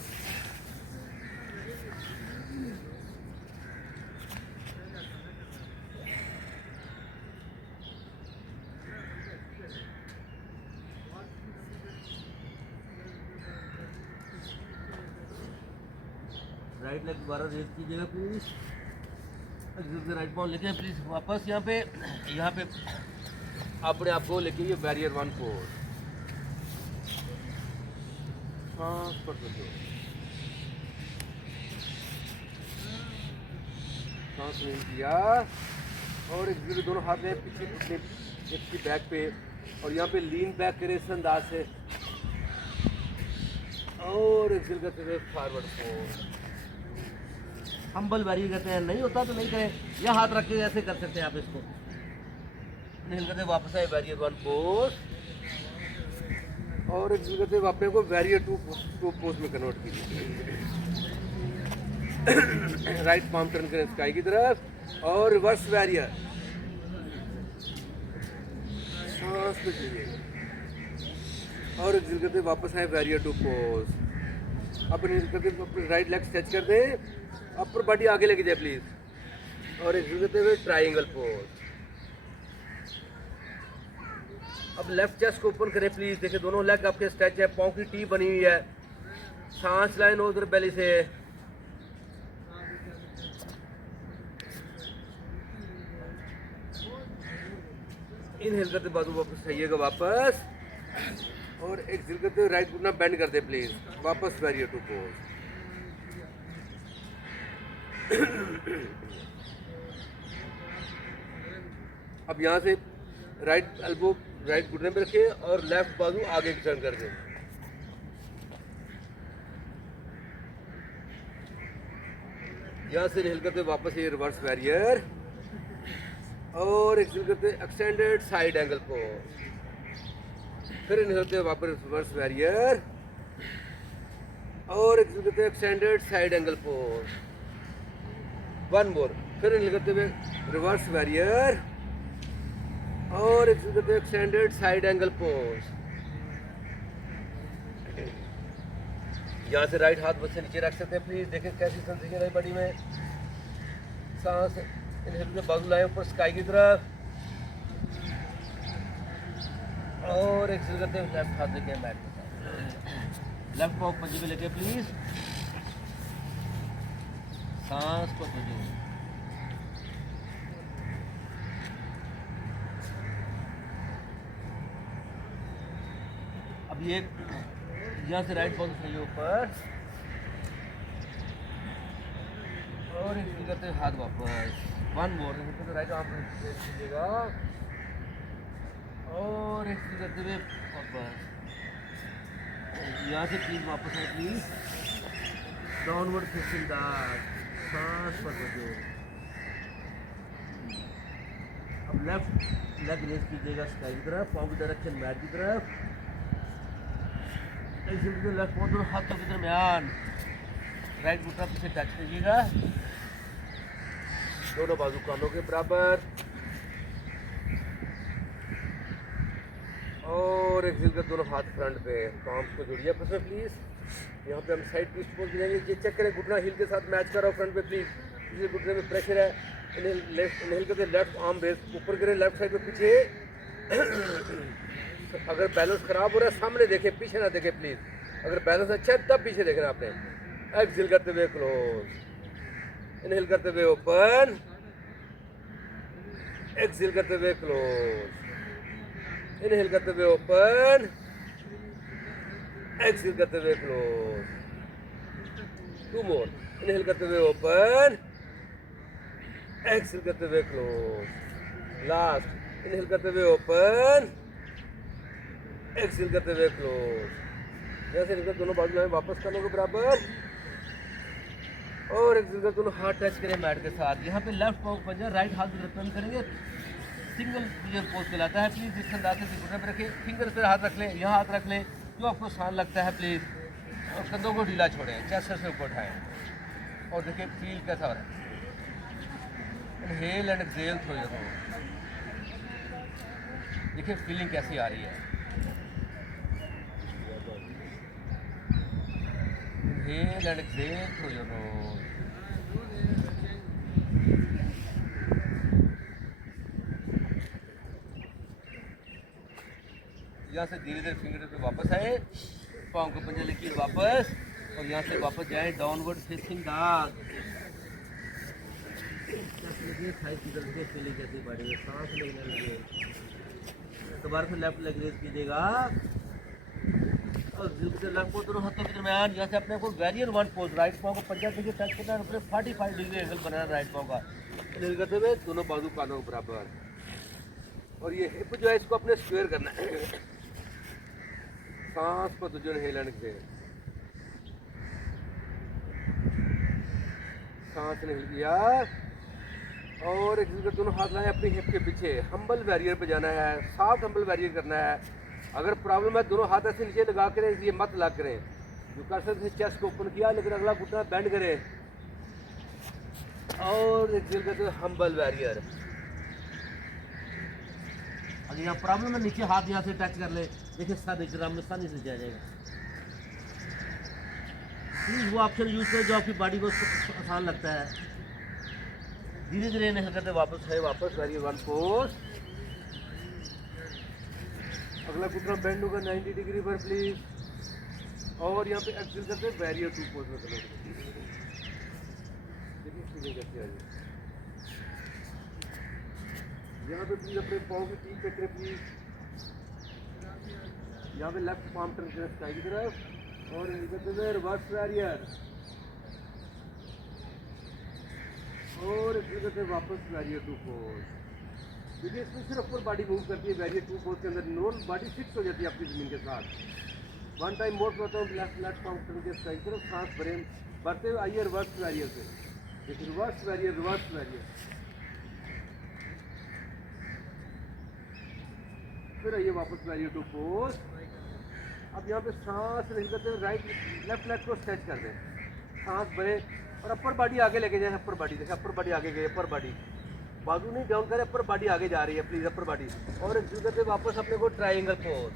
राइट लेग दोबारा रेज कीजिएगा प्लीज। राइट पाँव लेके प्लीज वापस यहाँ पे अपने आप को लेके ये बैरियर 1 4 सांस पर सांस नहीं किया और एक दोनों हाथ में पीछे की बैक पे और यहाँ पे लीन बैक करे इस अंदाज से और एक दिल करते हुए फॉरवर्ड फोर। हम्बल बैरियर कहते हैं। नहीं होता तो नहीं करें, या हाथ रख के ऐसे कर सकते हैं आप इसको। नहीं करते वापस आए बैरियर 1 पोज और एक दिल करते वापस को बैरियर 2 पोज में कन्वर्ट कीजिए। राइट पाम टर्न करें स्काई की तरफ और रिवर्स बैरियर सांस पे लीजिए और एक दिल करते वापस आए बैरियर 2 पोज। अपने राइट लेग स्ट्रेच कर दें, अपर बॉडी आगे लेके जाए प्लीज और एक झुकते हुए ट्रायंगल पोज। अब लेफ्ट चेस्ट को ओपन करें प्लीज। देखिए दोनों लेग आपके स्ट्रेच है, पाँव की टी बनी हुई है। सांस लाइन उधर बेली से इनहेल करते बाजू वापस आइएगा वापस और एक्सहेल करते हुए राइट घुटना बेंड कर दे प्लीज। वापस बैरियर 2 पोज। अब यहाँ से राइट एल्बो राइट घुटने पे रखिए और लेफ्ट बाजू आगे की टर्न कर दें। यहाँ से इनहेल करते वापस ये रिवर्स बैरियर और एक्सहेल करते एक्सटेंडेड साइड एंगल पोज। फिर इनहेल करते वापस रिवर्स बैरियर और एक्सहेल करते एक्सटेंडेड साइड एंगल पोज। 1 मोर। फिर इनहेल करते हुए रिवर्स बैरियर और एक्सहेल करते हुए एक्सटेंडेड साइड एंगल पोज। यहाँ से राइट हाथ बस से नीचे रख सकते हैं प्लीज। देखें कैसी सेंसेशन है बॉडी में। सांस इनहेल करते बाजू लाएं ऊपर स्काई की तरफ और एक्सहेल करते हुए लेफ्ट हाथ लेके बैक लेफ्ट पाँव पंजे पे लेके प्लीज। सांस को दीजिए। अब ये यहाँ से राइट पाँव से ऊपर और एक करते हाथ वापस। 1 मोर। तो राइट आर्म कीजिएगा और एक करते हुए वापस। यहाँ से प्लीज वापस आए प्लीज। Downward facing dog. सांस पर दो। अब लेफ्ट लेग रेज कीजिएगा स्काई की तरफ, पाँव की डायरेक्शन मैट की तरफ। लेफ्ट पाँव दोनों हाथों के दरमियान राइट घुटना पीछे टच कीजिएगा। दोनों बाजू कानों के बराबर और एक्सहेल कर दोनों हाथ फ्रंट पे। पाम्स को जोड़िए आपस में प्लीज। यहाँ पे हम साइड ट्विस्ट पोज मिलेंगे। ये चेक करें घुटना हील के साथ मैच कर रहा हो फ्रंट पे प्लीज। इसलिए घुटने में प्रेशर है। इनहेल करते लेफ्ट आर्म रेस ऊपर करें लेफ्ट साइड पे पीछे। अगर बैलेंस खराब हो रहा है सामने देखें, पीछे ना देखें प्लीज। अगर बैलेंस अच्छा है तब पीछे देखना आपने। एक्सहेल करते हुए क्लोज, इनहेल करते हुए ओपन, एक्सहेल करते हुए क्लोज, इनहेल करते हुए ओपन, एक्सहेल करते हुए क्लोज, 2 मोर, इनहेल करते हुए ओपन, एक्सहेल करते हुए क्लोज, लास्ट, इनहेल करते हुए ओपन, एक्सहेल करते हुए क्लोज। जैसे इनका दोनों बाजू में वापस करने को बराबर, और एक्सहेल कर दोनों हाथ टच करें मैट के साथ। यहाँ पे लेफ्ट पाँव पंजा, राइट हाथ की तरफ टर्न करेंगे, सिंगल फिंगर पोज कहलाता है। प्लीज़ इस अंदाज से घुटने पर रखें, फिंगर पर हाथ रख लें, यहाँ हाथ रख लें जो आपको आसान लगता है प्लीज़, और कंधों को ढीला छोड़ें, चेस्ट से ऊपर उठाएं, और देखिए फील कैसा हो रहा है। Inhale and exhale through your knows, देखिए फीलिंग कैसी आ रही है। Inhale and exhale through your knows, यहाँ से धीरे धीरे फिंगर पे वापस आए, पाँव को पंजा लेके वापस, और यहाँ से वापस जाए डाउनवर्ड फेसिंग डॉग। साइड की तरफ से फीलिंग कैसी बढ़ रही है, सांस लेने लगे। दोबारा से लेफ्ट लेग रेज कीजिएगा, और लेफ्ट को दोनों हाथों के दरमियान यहाँ से अपने को वेरियर 1 पोज, राइट पाँव को पंजा देखिए टच करना है, अपने 45 डिग्री एंगल बनाना राइट पाँव का, हिल करते हुए दोनों बाजू कानों के बराबर, और ये हिप जो है इसको अपने स्क्वायर करना है। सांस को तुझे हिलन से, सांस ने हिल गया, और एक दोनों हाथ लाए अपनी हिप के पीछे, हम्बल बैरियर पे जाना है, सॉफ्ट हम्बल बैरियर करना है। अगर प्रॉब्लम है दोनों हाथ ऐसे नीचे लगा करें, ये मत लग करें, जो कर सकते चेस्ट को ओपन किया लेकिन अगला घुटना बेंड करें, और एक करते हम्बल बैरियर। अगर यहाँ प्रॉब्लम है नीचे हाथ यहाँ से टच कर ले, देखिए सर नीचे आराम से नीचे जा जाएगा। प्लीज वो ऑप्शन यूज करो जो आपकी बॉडी को आसान लगता है। धीरे धीरे नहीं करते वापस है, वापस वेरियर 1 पोज, अगला घुटना बेंड होगा 90 डिग्री पर प्लीज, और यहाँ पे एक्सहेल करते वेरियर 2 पोज में करो। देखिए कैसे आ रही है। यहाँ पे प्लीज अपने पाँव की टीप पे करें प्लीज, यहाँ पे लेफ्ट पाम टर्न करें स्काई की तरफ, और करते हुए रिवर्स वेरियर, और करते वापस वेरियर 2 पोज। देखिए इसमें सिर्फ ऊपर बॉडी मूव करती है, वेरियर 2 पोज के अंदर नॉन बॉडी फिक्स हो जाती है आपकी जमीन के साथ। 1 टाइम मोर करता हूँ, लेफ्ट पाम टर्न के स्काई की तरफ, सांस भरते हुए आइए रिवर्स वेरियर से, देखिए रिवर्स वेरियर, रिवर्स वेरियर, फिर आइए वापस वेरियर 2 पोज। अब यहाँ पे सांस नहीं करते हुए राइट लेफ्ट लेग को स्ट्रेच कर दें, सांस भरे, और अपर बॉडी आगे लेके जाए, अपर बॉडी देखिए, अपर बॉडी आगे गई, अपर बॉडी, बाजू नहीं डाउन करें, अपर बॉडी आगे जा रही है प्लीज, अपर बॉडी, और एक्सहेल करते वापस अपने को ट्राइंगल पोज,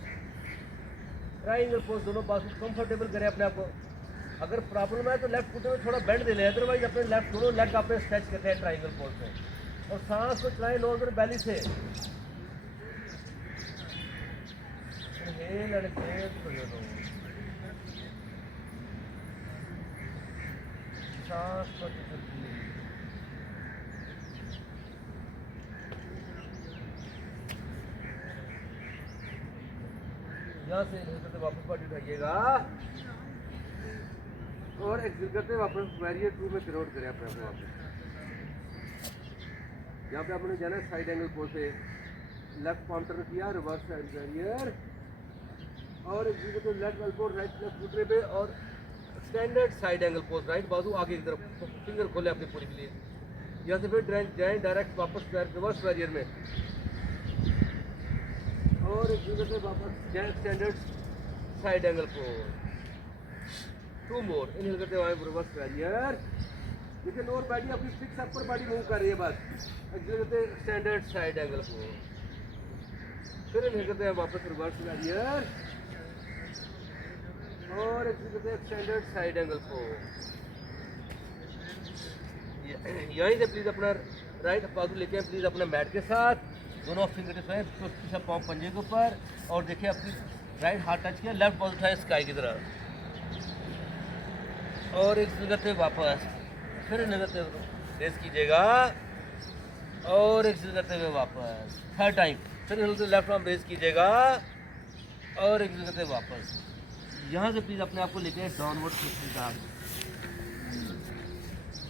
ट्राइंगल पोज, दोनों बाजू कंफर्टेबल करें अपने आप को। अगर प्रॉब्लम है तो लेफ्ट घुटने में थोड़ा बेंड दे लें, अदरवाइज अपने लेफ्ट दोनों लेग आप स्ट्रेच करते हैं ट्राइंगल पोज में, और सांस को चलाएं नोज और बैली से। Inhale and exhale through your nose. सांस को चलती, यहाँ से इनहेल करते वापस बॉडी उठाइएगा, और एक्सहेल करते वापस वेरियर 2 में कन्वर्ट करें अपने आप को वापस। यहाँ पे आपने जाना है साइड एंगल पोज से, लेफ्ट पाम टर्न किया, रिवर्स वेरियर, और तो लेफ्ट एल्बो राइट लेफ्ट घुटने पे, और standard side angle pose, right बाजू आगे की तरफ, फिंगर खोले अपनी पूरी के लिए। यहाँ से फिर जाएँ डायरेक्ट वापस रिवर्स वेरियर में, और से वापस जाएँ स्टैंडर्ड साइड एंगल पोज। 2 मोर, इनहेल करते हुए रिवर्स वेरियर, देखिए लोअर बॉडी अपनी फिक्स अपर बॉडी मूव कर रही है बस। एक्सहेल करते स्टैंडर्ड साइड एंगल पोज, फिर इनहेल करते हैं वापस रिवर्स वेरियर, और स्टैंडर्ड साइड एंगल को यहीं से प्लीज अपना राइट बाजू लेके आए प्लीज अपना मैट के साथ, दोनों फिंगर टिप्स हैं पीछे पाँव पंजे के ऊपर, और देखिए अपनी राइट हाथ टच किया, लेफ्ट बाजू उठाए स्काई की तरफ, और एक्सेल करते हुए वापस, फिर इन्हें करते हुए रेस कीजिएगा और एक्सेल करते हुए वापस, थर्ड टाइम, फिर लेफ्ट आर्म रेस कीजिएगा और एक्सेल करते हुए वापस। यहाँ से प्लीज़ अपने आप को लेके डाउनवर्ड डाल,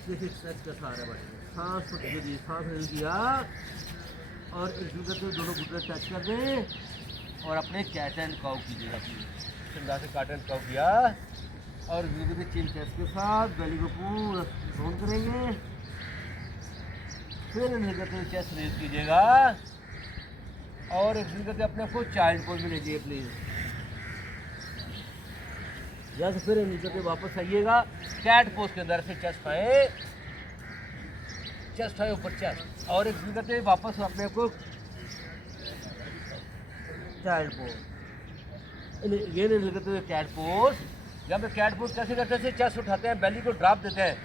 देखिए स्ट्रेच का सहारा बढ़ेगा, सांस को दी, सांस रिलीज किया और एक्सेल करते हुए दोनों घुटने टच कर दें और अपने कैट एंड काउ कीजिएगा प्लीज़। ठंडा से काट एंड काउ किया और चिन चेस्ट के साथ बेली को पूरा रोल करेंगे, फिर इन्हें करते हुए चेस्ट रेज कीजिएगा और एक्सेल करते अपने आप को चाइल्ड पोज में लीजिए प्लीज़। यहाँ से फिर इन्हें करते वापस आइएगा कैट पोज के अंदर से चेस्ट आए ऊपर चेस्ट और एक्सेल करते वापस अपने आप को चाइल्ड पोज, ये नहीं करते हुए कैट पोज। यहाँ पे कैट पोज कैसे करते हैं, चेस्ट उठाते हैं, बेली को ड्रॉप देते हैं,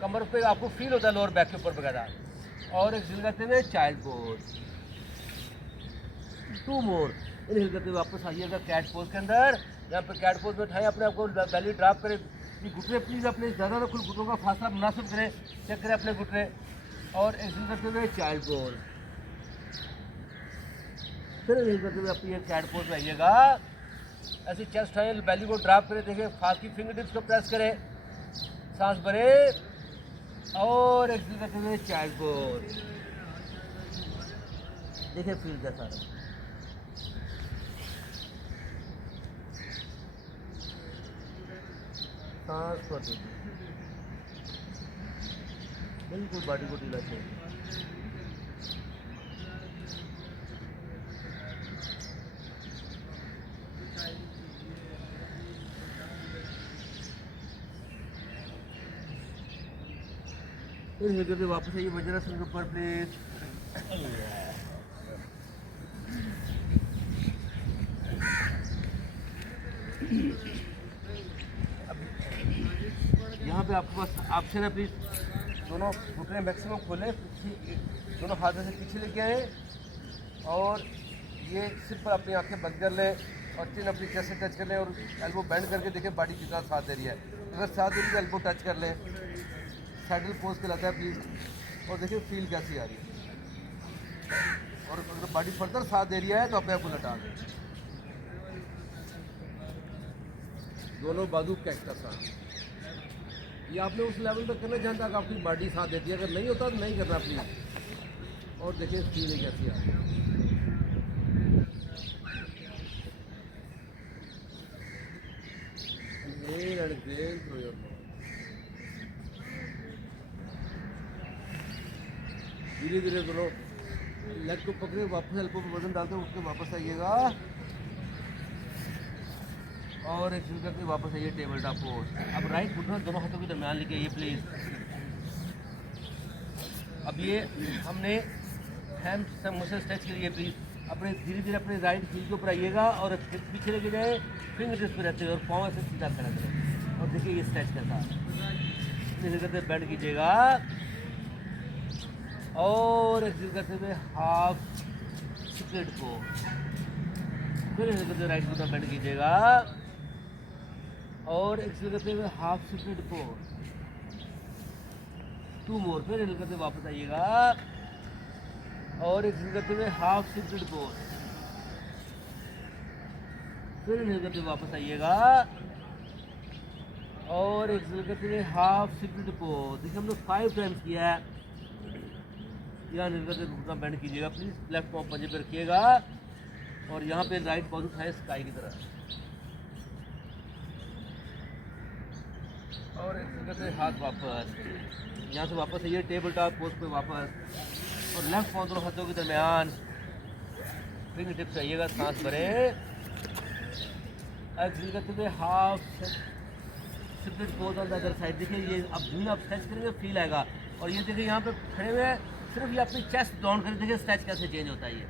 कमर पे आपको फील होता है लोअर बैक के ऊपर वगैरह, और एक्सेल करते हुए चाइल्ड पोज। 2 मोर, इन्हें करते हुए वापस आइएगा कैट पोज के अंदर। यहाँ पे कैट पोज में उठाएं अपने आपको, बेली ड्रॉप करें, घुटने प्लीज़ अपने ज़्यादा ना खुद घुटनों का फासला मुनासिब करें, चेक करें अपने घुटने और एक्सेल करते हुए चाइल्ड पोज। फिर इन्हें करते हुए अपनी कैट पोज में आइएगा, ऐसे चेस्ट है, बेली को ड्रॉप करें, देखिए फास्ट की फिंगर टिप्स को प्रेस करें, सांस भरे और एक्सेल करते हुए चाइल्ड पोज। देखिए फील कैसा है, सांस को बिल्कुल बॉडी को ढीला चाहिए। फिर करते वापस आइए वज्रासन के ऊपर प्लीज। यहाँ पे आपके पास ऑप्शन है, प्लीज दोनों घुटने मैक्सिमम खोलें, दोनों हाथों से पीछे लेके आए और ये सिर्फ अपनी आंखें बंद कर लें और चिन अपनी चेस्ट से टच कर लें और एल्बो बेंड करके देखें बॉडी कितना साथ दे रही है। अगर साथ दे रही है तो एल्बो टच कर लें, सैडल पोज कहलाता है प्लीज़, और देखिए फील कैसी आ रही है। और अगर बॉडी फर्दर साथ दे रही है तो अपने आप को लटा दें, दोनों बाजू कैक्टस साथ। ये आपने उस लेवल तक करना जहाँ तक आपकी बॉडी साथ देती है, अगर नहीं होता तो नहीं करना प्लीज़। और देखिए फीलिंग कैसी आ रही है। Inhale and exhale through your nose. धीरे धीरे दोनों लेग को पकड़े, वापस एल्बो पर वजन डालते हैं, उठ के वापस आइएगा और एक्सेल करके वापस आइए टेबल टॉप पोज। अब राइट घुटना दोनों हाथों के दरमियान लेके आइए प्लीज। अब ये हमने हैम मसल स्ट्रेच के लिए प्लीज अपने धीरे धीरे अपने राइट हील के ऊपर आइएगा और पीछे लेके जाए, फिंगर टिप्स पे रहते हुए और पाँव से सीधा खड़ा करें और देखिए ये स्ट्रेच कैसा धीरे करते बेंड कीजिएगा और एक्सेल करते हुए हाफ स्प्लिट पोज। फिर एक्सेल करते हुए राइट घुटना बेंड कीजिएगा और एक्सेल करते हुए हाफ स्प्लिट पोज। 2 मोर, फिर एक्सेल करते वापस आइएगा और एक्सेल करते हुए हाफ स्प्लिट पोज। फिर एक्सेल करते वापस आइएगा और एक्सेल करते हुए हाफ स्प्लिट पोज। देखिए हमने 5 टाइम्स किया है। यहाँ निर्गत घुटना बेंड कीजिएगा प्लीज, लेफ्ट पाँव पंजे पे रखिएगा और यहाँ पे राइट बाजू उठाए स्काई की तरह और एक्सेल हाथ वापस, यहाँ से वापस आइए टेबल टॉप पोज पे वापस और लेफ्ट पाँव दोनों हाथों के दरमियान फिंगर टिप्स आइएगा, सांस भरें, एक्सेल करते हुए half split pose on the other side. देखिए ये अब जून आप स्ट्रेच करेंगे फील आएगा और ये देखिए यहाँ पे खड़े हुए सिर्फ ये अपनी चेस्ट डाउन कर, देखिए स्ट्रेच कैसे चेंज होता है। ये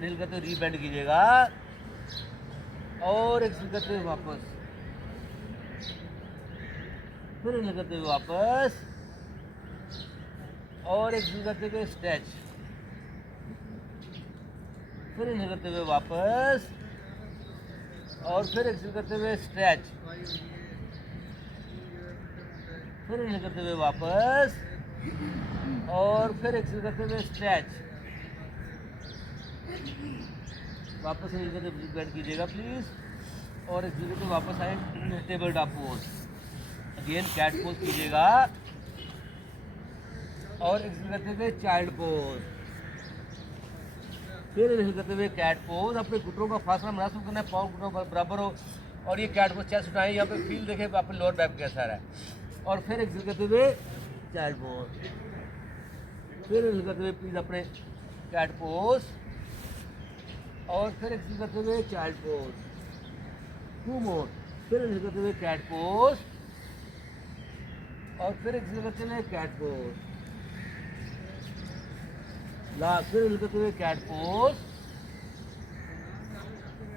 नील करते हुए रीबेंड कीजिएगा और एक्सेल करते हुए वापस, फिर नील करते हुए वापस और एक्सेल करते हुए स्ट्रेच, फिर नील करते हुए वापस और फिर एक्सेल करते हुए स्ट्रेच फिर इन्हेल करते हुए वापस, और फिर एक्सेल करते हुए स्ट्रेच, वापस इन्हेल करते हुए बैठ कीजिएगा प्लीज, और एक्सेल करते वापस आए table top pose, again cat pose कीजिएगा, और एक्सेल करते हुए चाइल्ड पोज, फिर इन्हेल करते हुए कैट पोज। अपने घुटनों का फासला मुनासिब करना है, पाँव घुटनों बराबर हो, और ये कैट पोज, चेस्ट उठाएं, यहाँ पे फील देखें आपके लोअर बैक कैसा रहा है, और फिर एक्सेल करते हुए चाइल्ड पोज, फिर इन्हेल करते हुए प्लीज अपने कैट पोज, और फिर एक्सेल करते हुए चाइल्ड पोज, 2 मोर, फिर इन्हेल करते हुए कैट पोज, और फिर एक्सेल करते हुए कैट पोज, फिर इन्हेल करते हुए कैट पोज,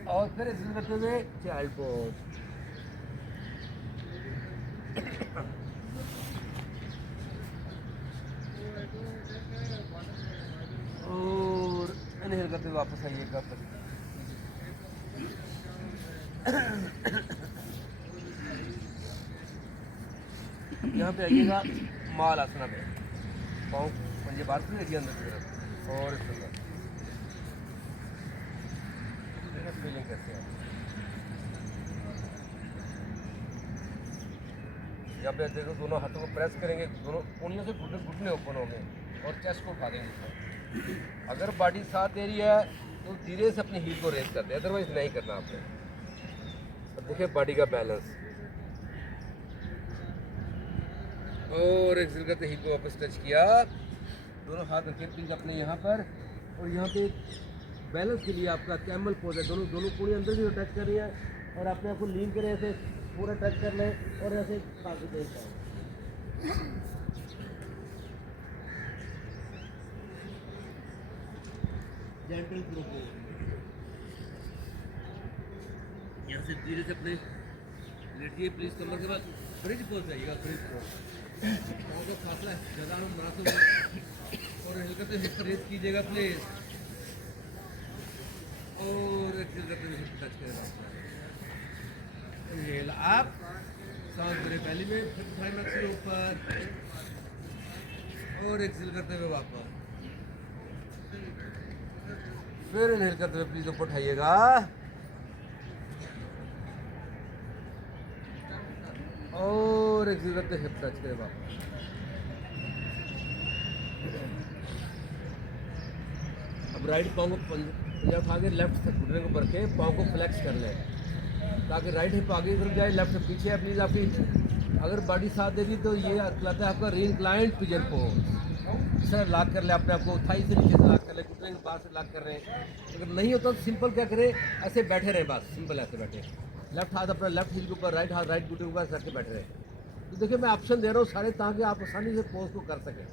और फिर एक्सेल करते हुए चाइल्ड पोज, और इन्हेल करते हुए वापस आइएगा। यहाँ पे आइएगा माल आसना पे, पाँव पंजे बाहर से लेके अंदर की तरफ, और इस तरह फीलिंग कैसे है। यहाँ पे देखो दोनों हाथों को प्रेस करेंगे, दोनों उंगलियों से घुटने घुटने ओपन होंगे, और चेस्ट को उठा देंगे ऊपर। अगर बॉडी साथ दे रही है तो धीरे से अपनी हील को रेस कर दे, अदरवाइज नहीं करना आपने। अब देखिए बॉडी का बैलेंस, और एक्सेल करते हील को वापस टच किया, दोनों हाथ रखे प्लीज अपने यहाँ पर, और यहाँ पे बैलेंस के लिए आपका कैमल पोज है, दोनों कोड़ी अंदर भी टच कर रही है, और अपने आप को लीन करें, ऐसे पूरा टच कर लें, और ऐसे काफी देर पाए। जेंटल थ्रो पोज, यहाँ से धीरे से अपने लेटिए प्लीज, कमर के बाद ब्रिज पोज जाइएगा, ब्रिज पोज, पाँव का फासला ज़्यादा मुनासिब हो, और हल्का से हिप रेज कीजिएगा प्लीज, और एक्सेल करते हुए टच करेगा, इनहेल अप, सांस भरे पहली में, फिर थाई मस्ल ऊपर, और एक्सेल करते हुए वापस, फिर इनहेल करते हुए प्लीज ऊपर उठाइएगा, और एक्सेल करते हिप टच करें वापस। अब राइट पाँव को पंजा उठा के लेफ्ट घुटने को ऊपर के पाँव को फ्लेक्स कर लें, ताकि राइट हिप आगे इधर जाए, लेफ्ट हिप पीछे है प्लीज आपकी। अगर बॉडी साथ देगी तो ये कहलाता है आपका रीइंक्लाइंड पिजन पोज। सर लॉक कर ले अपने आप को, थाई से नीचे से लॉक कर ले, घुटने के पास से लॉक कर रहे हैं। अगर नहीं होता तो सिंपल क्या करें, ऐसे बैठे रहें, बस सिंपल ऐसे बैठे, लेफ्ट हाथ अपना लेफ्ट हिल के ऊपर, राइट हाथ राइट घुटने के ऊपर रख के बैठ रहे। तो देखिए मैं ऑप्शन दे रहा हूँ सारे, ताकि आप आसानी से पोज को कर सकें।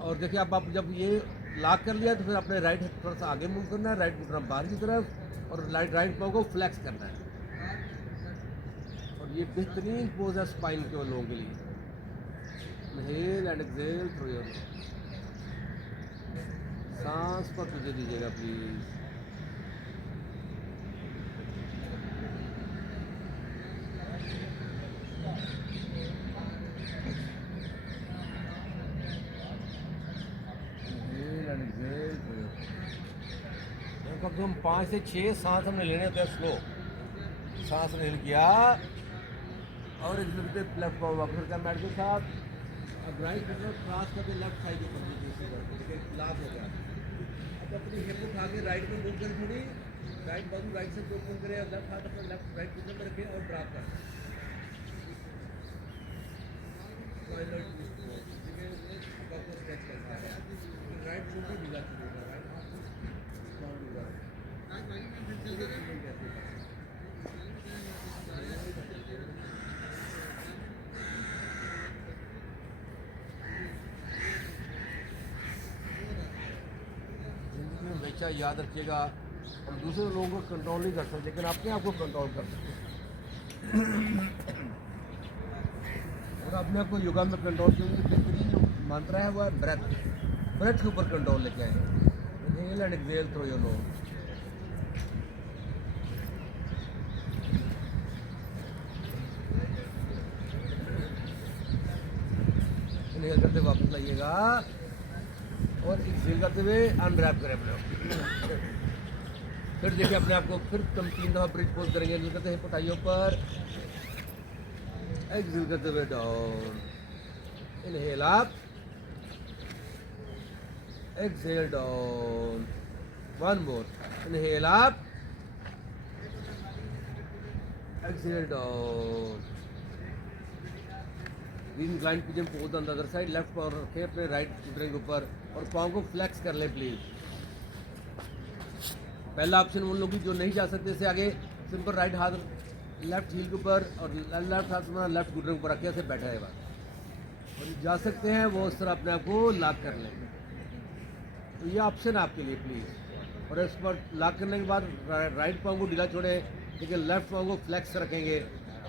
और देखिए अब आप जब ये लॉक कर लिया तो फिर अपने राइट हिप थोड़ा सा आगे मूव करना है, राइट की तरफ बाहर की तरफ, और राइट पाँव को फ्लेक्स करना है। और ये बेहतरीन पोज है स्पाइन के लोगों के लिए। Inhale and exhale through your knows, सांस पर तुझे दीजिएगा प्लीज। कम से कम 5 से 6 सांस हमने लेने होते हैं, स्लो सांस ले किया, और इस लेफ्ट पाँव वापस कर मैट के साथ। अब राइट की तरफ क्रॉस करके लेफ्ट साइड के ऊपर लाभ हो गया। अब अपनी हिप उठा के राइट में मूव करें, थोड़ी राइट बाजू राइट से ओपन करें, और लेफ्ट हाथ अपना लेफ्ट राइट घुटने पर रखें और ड्रॉप करें। राइट शोल्डर ढीला कीजिएगा, राइट हाथ ढीला। जिंदगी में हमेशा याद रखिएगा, हम दूसरे लोगों को कंट्रोल नहीं कर सकते, लेकिन अपने आप को कंट्रोल कर सकते। और अपने आप को योगा में कंट्रोल करने की बेहतरीन जो मंत्र है वो है ब्रेथ। ब्रेथ के ऊपर कंट्रोल लेके आएंगे। Inhale and exhale through your knows. करते वापस लाइएगा और एक्सेल करते हुए अनरैप करें अपने आप। फिर देखिए अपने आप को फिर कम 3 दफ़ा ब्रिज पोज करेंगे। इनहेल करते हैं पुटाइयों पर, एक्सेल करते हुए down, inhale up, exhale down, one more, inhale up, exhale down. Incline pigeon pose on the other side, left पाँव रखें अपने राइट घुटने के ऊपर और पाँव को फ्लेक्स कर लें प्लीज। पहला ऑप्शन उन लोग जो नहीं जा सकते इससे आगे सिंपल राइट हाथ लेफ्ट हील के ऊपर और लेफ्ट हाथ में लेफ्ट घुटने के ऊपर रखे ऐसे बैठा है बात। और जा सकते हैं वो उस तरह अपने आप को लॉक कर लेंगे। तो ये ऑप्शन आपके लिए प्लीज़। और इस पर लॉक करने के बाद राइट पाँव को ढीला छोड़ें, देखिए लेफ्ट पाँव को फ्लेक्स रखेंगे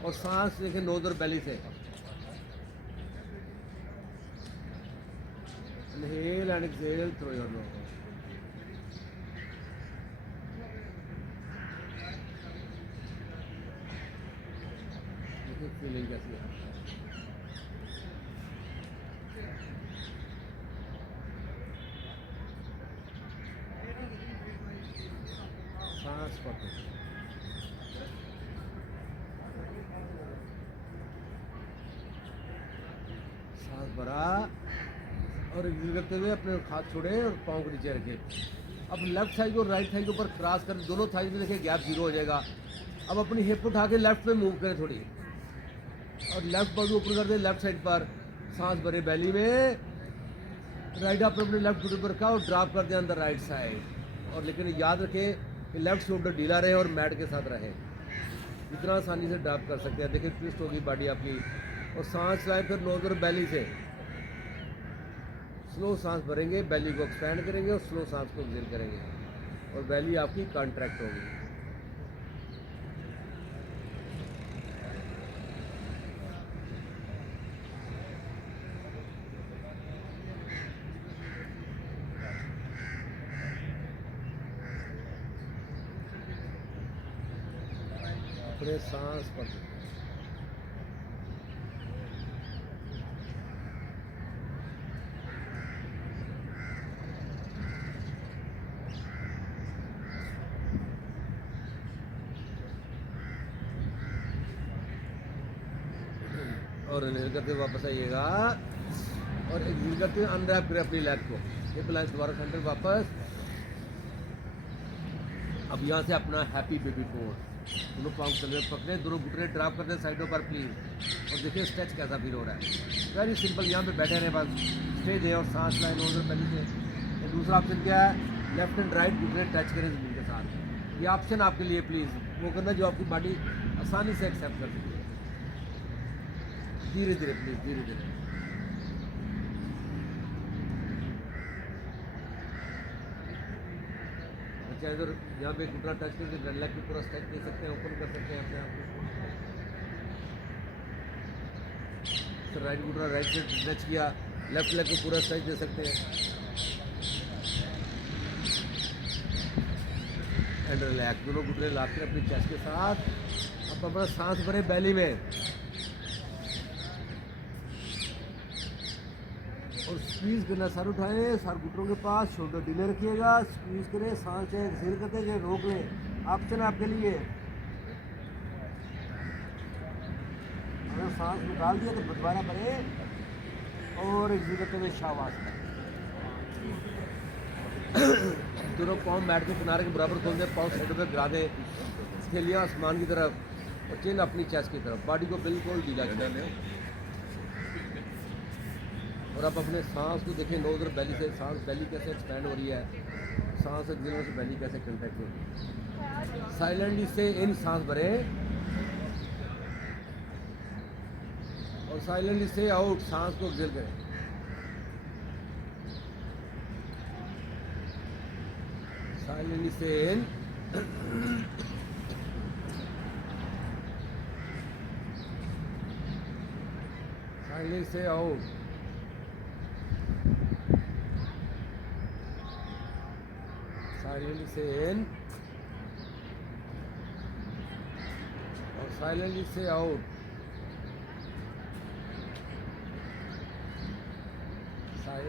और सांस देखिए नोज और बेली से। Inhale and exhale through your nose. देखिए फीलिंग कैसी है। सांस पकड़ो। सांस भरा और एक्सेल करते हुए अपने हाथ छोड़े और पाँव को नीचे रखें। अब लेफ्ट साइड को राइट साइड के ऊपर क्रॉस कर दोनों साइड में देखिए गैप जीरो हो जाएगा। अब अपनी हिप उठा के लेफ्ट पे मूव करें थोड़ी और लेफ्ट बाजू ऊपर कर दें लेफ्ट साइड पर। सांस भरे बैली में, राइट हाथ अपने लेफ्ट घुटने पर रखा और ड्रॉप कर दें अंदर राइट साइड। और लेकिन याद रखें कि लेफ्ट शोल्डर ढीला रहे और मैट के साथ रहे। इतना आसानी से ड्रॉप कर सकते हैं। देखिए ट्विस्ट होगी बॉडी आपकी। और सांस लाए फिर नोज और बैली से स्लो सांस भरेंगे, बैली को एक्सपैंड करेंगे और स्लो सांस को एक्सेल करेंगे और बैली आपकी कॉन्ट्रैक्ट होगी। अपने सांस पर और इनहेल करते हुए वापस आइएगा और एक्सेल करते हुए अनरैप करें अपनी लेग को। हिप लाइन दोबारा सेंटर वापस। अब यहाँ से अपना हैप्पी बेबी पोज, दोनों पाँव चल रहे पकड़े, दोनों घुटने ड्रॉप करते हैं साइडों पर प्लीज। और देखिए स्ट्रेच कैसा फील हो रहा है। वेरी सिंपल, यहाँ पे बैठे रहे बस, स्टे दें और सांस लाए नोज और बेली से। और दूसरा ऑप्शन क्या है, लेफ्ट एंड राइट घुटने टच करें जमीन के साथ। ये ऑप्शन आपके लिए प्लीज़ वो करना जो आपकी बॉडी आसानी से एक्सेप्ट कर सकती है। धीरे धीरे प्लीज, धीरे धीरे। अच्छा इधर यहाँ पे घुटना टच करके लेग को पूरा स्ट्रेच दे सकते हैं, ओपन कर सकते हैं अपने आप को। तो राइट घुटना राइट से टच किया, लेफ्ट लेग को पूरा स्ट्रेच दे सकते हैं। एंड रिलैक्स, दोनों घुटने लाते अपनी चेस्ट के साथ। अब अपना सांस भरे बैली में और स्क्वीज करना, सर उठाएं, सर घुटनों के पास, शोल्डर ढीले रखिएगा, स्क्वीज करें, सांस चाहे एक्सेल करते हैं रोक लें। ऑप्शन आपके लिए, अगर सांस निकाल दिया तो दोबारा भरें और एक्सेल करते हुए शाबाश। दोनों पाँव मैट के किनारे के बराबर खोल दें, पाँव साइडों पे गिरा दें, थैलियाँ आसमान की तरफ और चिन अपनी चेस्ट की तरफ। बॉडी को बिल्कुल ढीला करें और आप अपने सांस को देखें, नोज और बैली से सांस, बैली कैसे एक्सपैंड हो रही है, सांस एक्सेल से बैली कैसे कंट्रैक्ट हो रही है। साइलेंटली से इन सांस भरें और साइलेंटली से आउट सांस को एक्सेल करें। साइलेंटली से इन साइलेंटली से आउट। साइलेंटली से इन और साइलेंटली से out.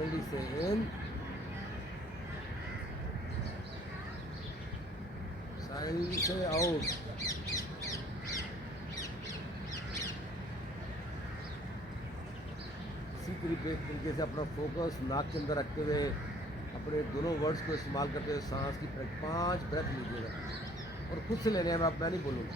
Suddenly say in. Silently say out. इसी तरीके से अपना फोकस नाक के अंदर रखते हुए अपने दोनों वर्ड्स को इस्तेमाल करते हुए सांस की 5 ब्रेथ लीजिएगा और खुद से लेने हैं, मैं नहीं बोलूँगा।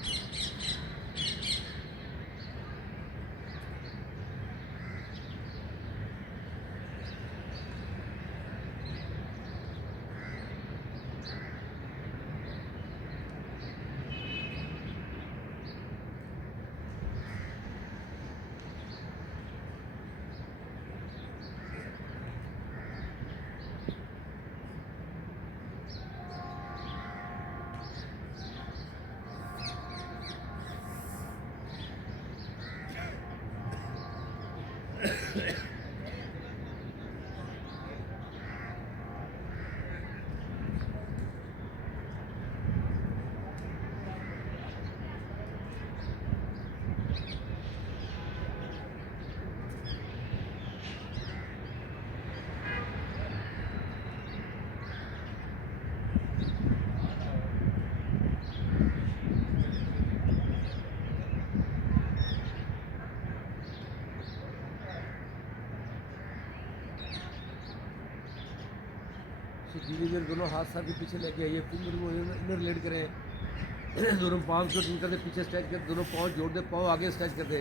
धीरे धीरे दोनों हाथ सर के पीछे लेके आइए, फिंगर को इनर रिलेट करें, दोनों पाँव को टिल करके पीछे स्ट्रेच कर, दोनों पाँव जोड़ दे, पाँव आगे स्ट्रेच कर दे,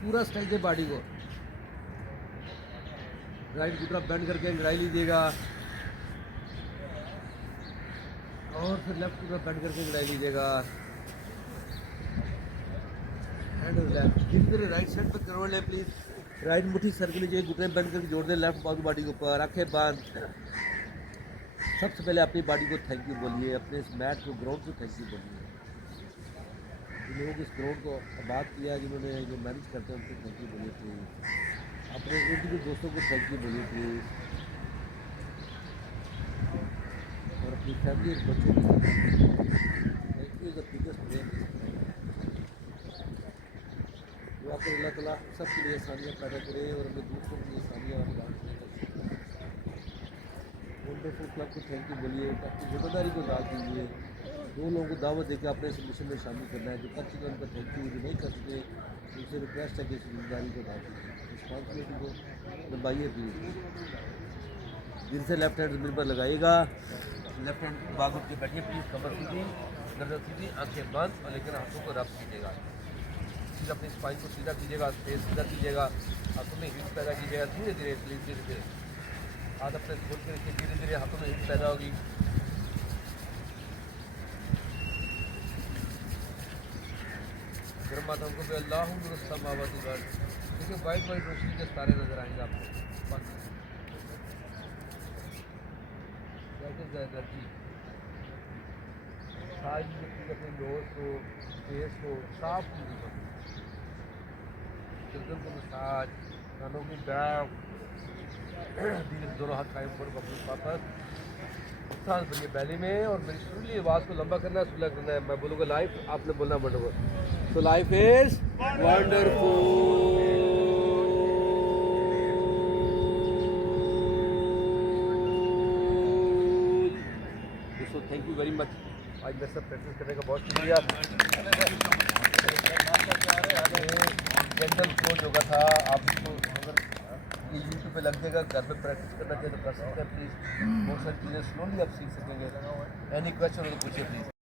पूरा स्ट्रेच दे बॉडी को। राइट घुटना बेंड करके अंगड़ाई लीजिएगा और फिर लेफ्ट घुटना बेंड करके अंगड़ाई लीजिएगा। हैंड रिलैक्स, धीरे धीरे राइट साइड पर करवट ले प्लीज। राइट मुट्ठी सर के लीजिए, घुटने बेंड करके जोड़ दे लेफ्ट बाजू बॉडी के ऊपर, आंखें बंद। सबसे पहले अपनी बॉडी को थैंक यू बोलिए, अपने इस मैट को ग्राउंड को थैंक यू बोलिए। जिन लोगों को इस ग्राउंड को आबाद किया, जिन्होंने जो मैनेज करते हैं उनको थैंक यू बोलिए प्लीज़। अपने इर्द गिर्द दोस्तों को थैंक यू बोलिए प्लीज़, और अपनी फैमिली और बच्चों को thank you is the biggest prayer. दुआ करें अल्लाह ताला सबके लिए आसानियाँ पैदा करे और हमें दूसरों के लिए आसानियाँ और बात करें। वंडरफुल क्लब को थैंक यू बोलिए, अपनी जिम्मेदारी को अदा कीजिए। 2 लोगों को दावत देकर अपने इस मिशन में शामिल करना है। जो कर चुके उनका थैंक यू, जो नहीं कर सके उनसे रिक्वेस्ट है कि इस जिम्मेदारी को अदा कीजिए, रिस्पॉन्सिबिलिटी को निभाइए प्लीज़। दिल से लेफ्ट हैंड ज़मीन पर लगाइएगा, लेफ्ट हैंड बाग उठ के बैठिए प्लीज़, कमर सीधी, गर्दन सीधी, आंखें बंद, और लेकिन हाथों को रब कीजिएगा। फिर अपनी स्पाइन को सीधा कीजिएगा, फेस सीधा कीजिएगा, हाथों में हीट पैदा कीजिएगा। धीरे धीरे प्लीज़, धीरे धीरे हाथ अपने खोल के रखिए, धीरे धीरे हाथों में हीट पैदा होगी। गर्म हाथों को भी अल्लाह देखिए, वाइट वाइट रोशनी के तारे नजर आएंगे आपको। एनर्जी आज अपने नोज को, फेस को साफ कीजिए, गर्दन को मसाज, कानों की बैक, धीरे दोनों हाथ कायम करो अपनी वापस, सांस भरिए बैली में, और मेरी सुरीली आवाज़ को लंबा करना है, सुलह करना है। मैं बोलूँगा लाइफ, आपने बोलना wonderful. So life is wonderful. So thank you very much, आज मेरे साथ प्रैक्टिस करने का बहुत शुक्रिया। जनरल कोच योगा था, आप इसको अगर ये यूट्यूब पे लग जाएगा, घर पे प्रैक्टिस करना चाहिए तो कर सकते हैं प्लीज़। बहुत सारी चीज़ें स्लोली आप सीख सकेंगे। एनी क्वेश्चन हो तो पूछिए प्लीज़।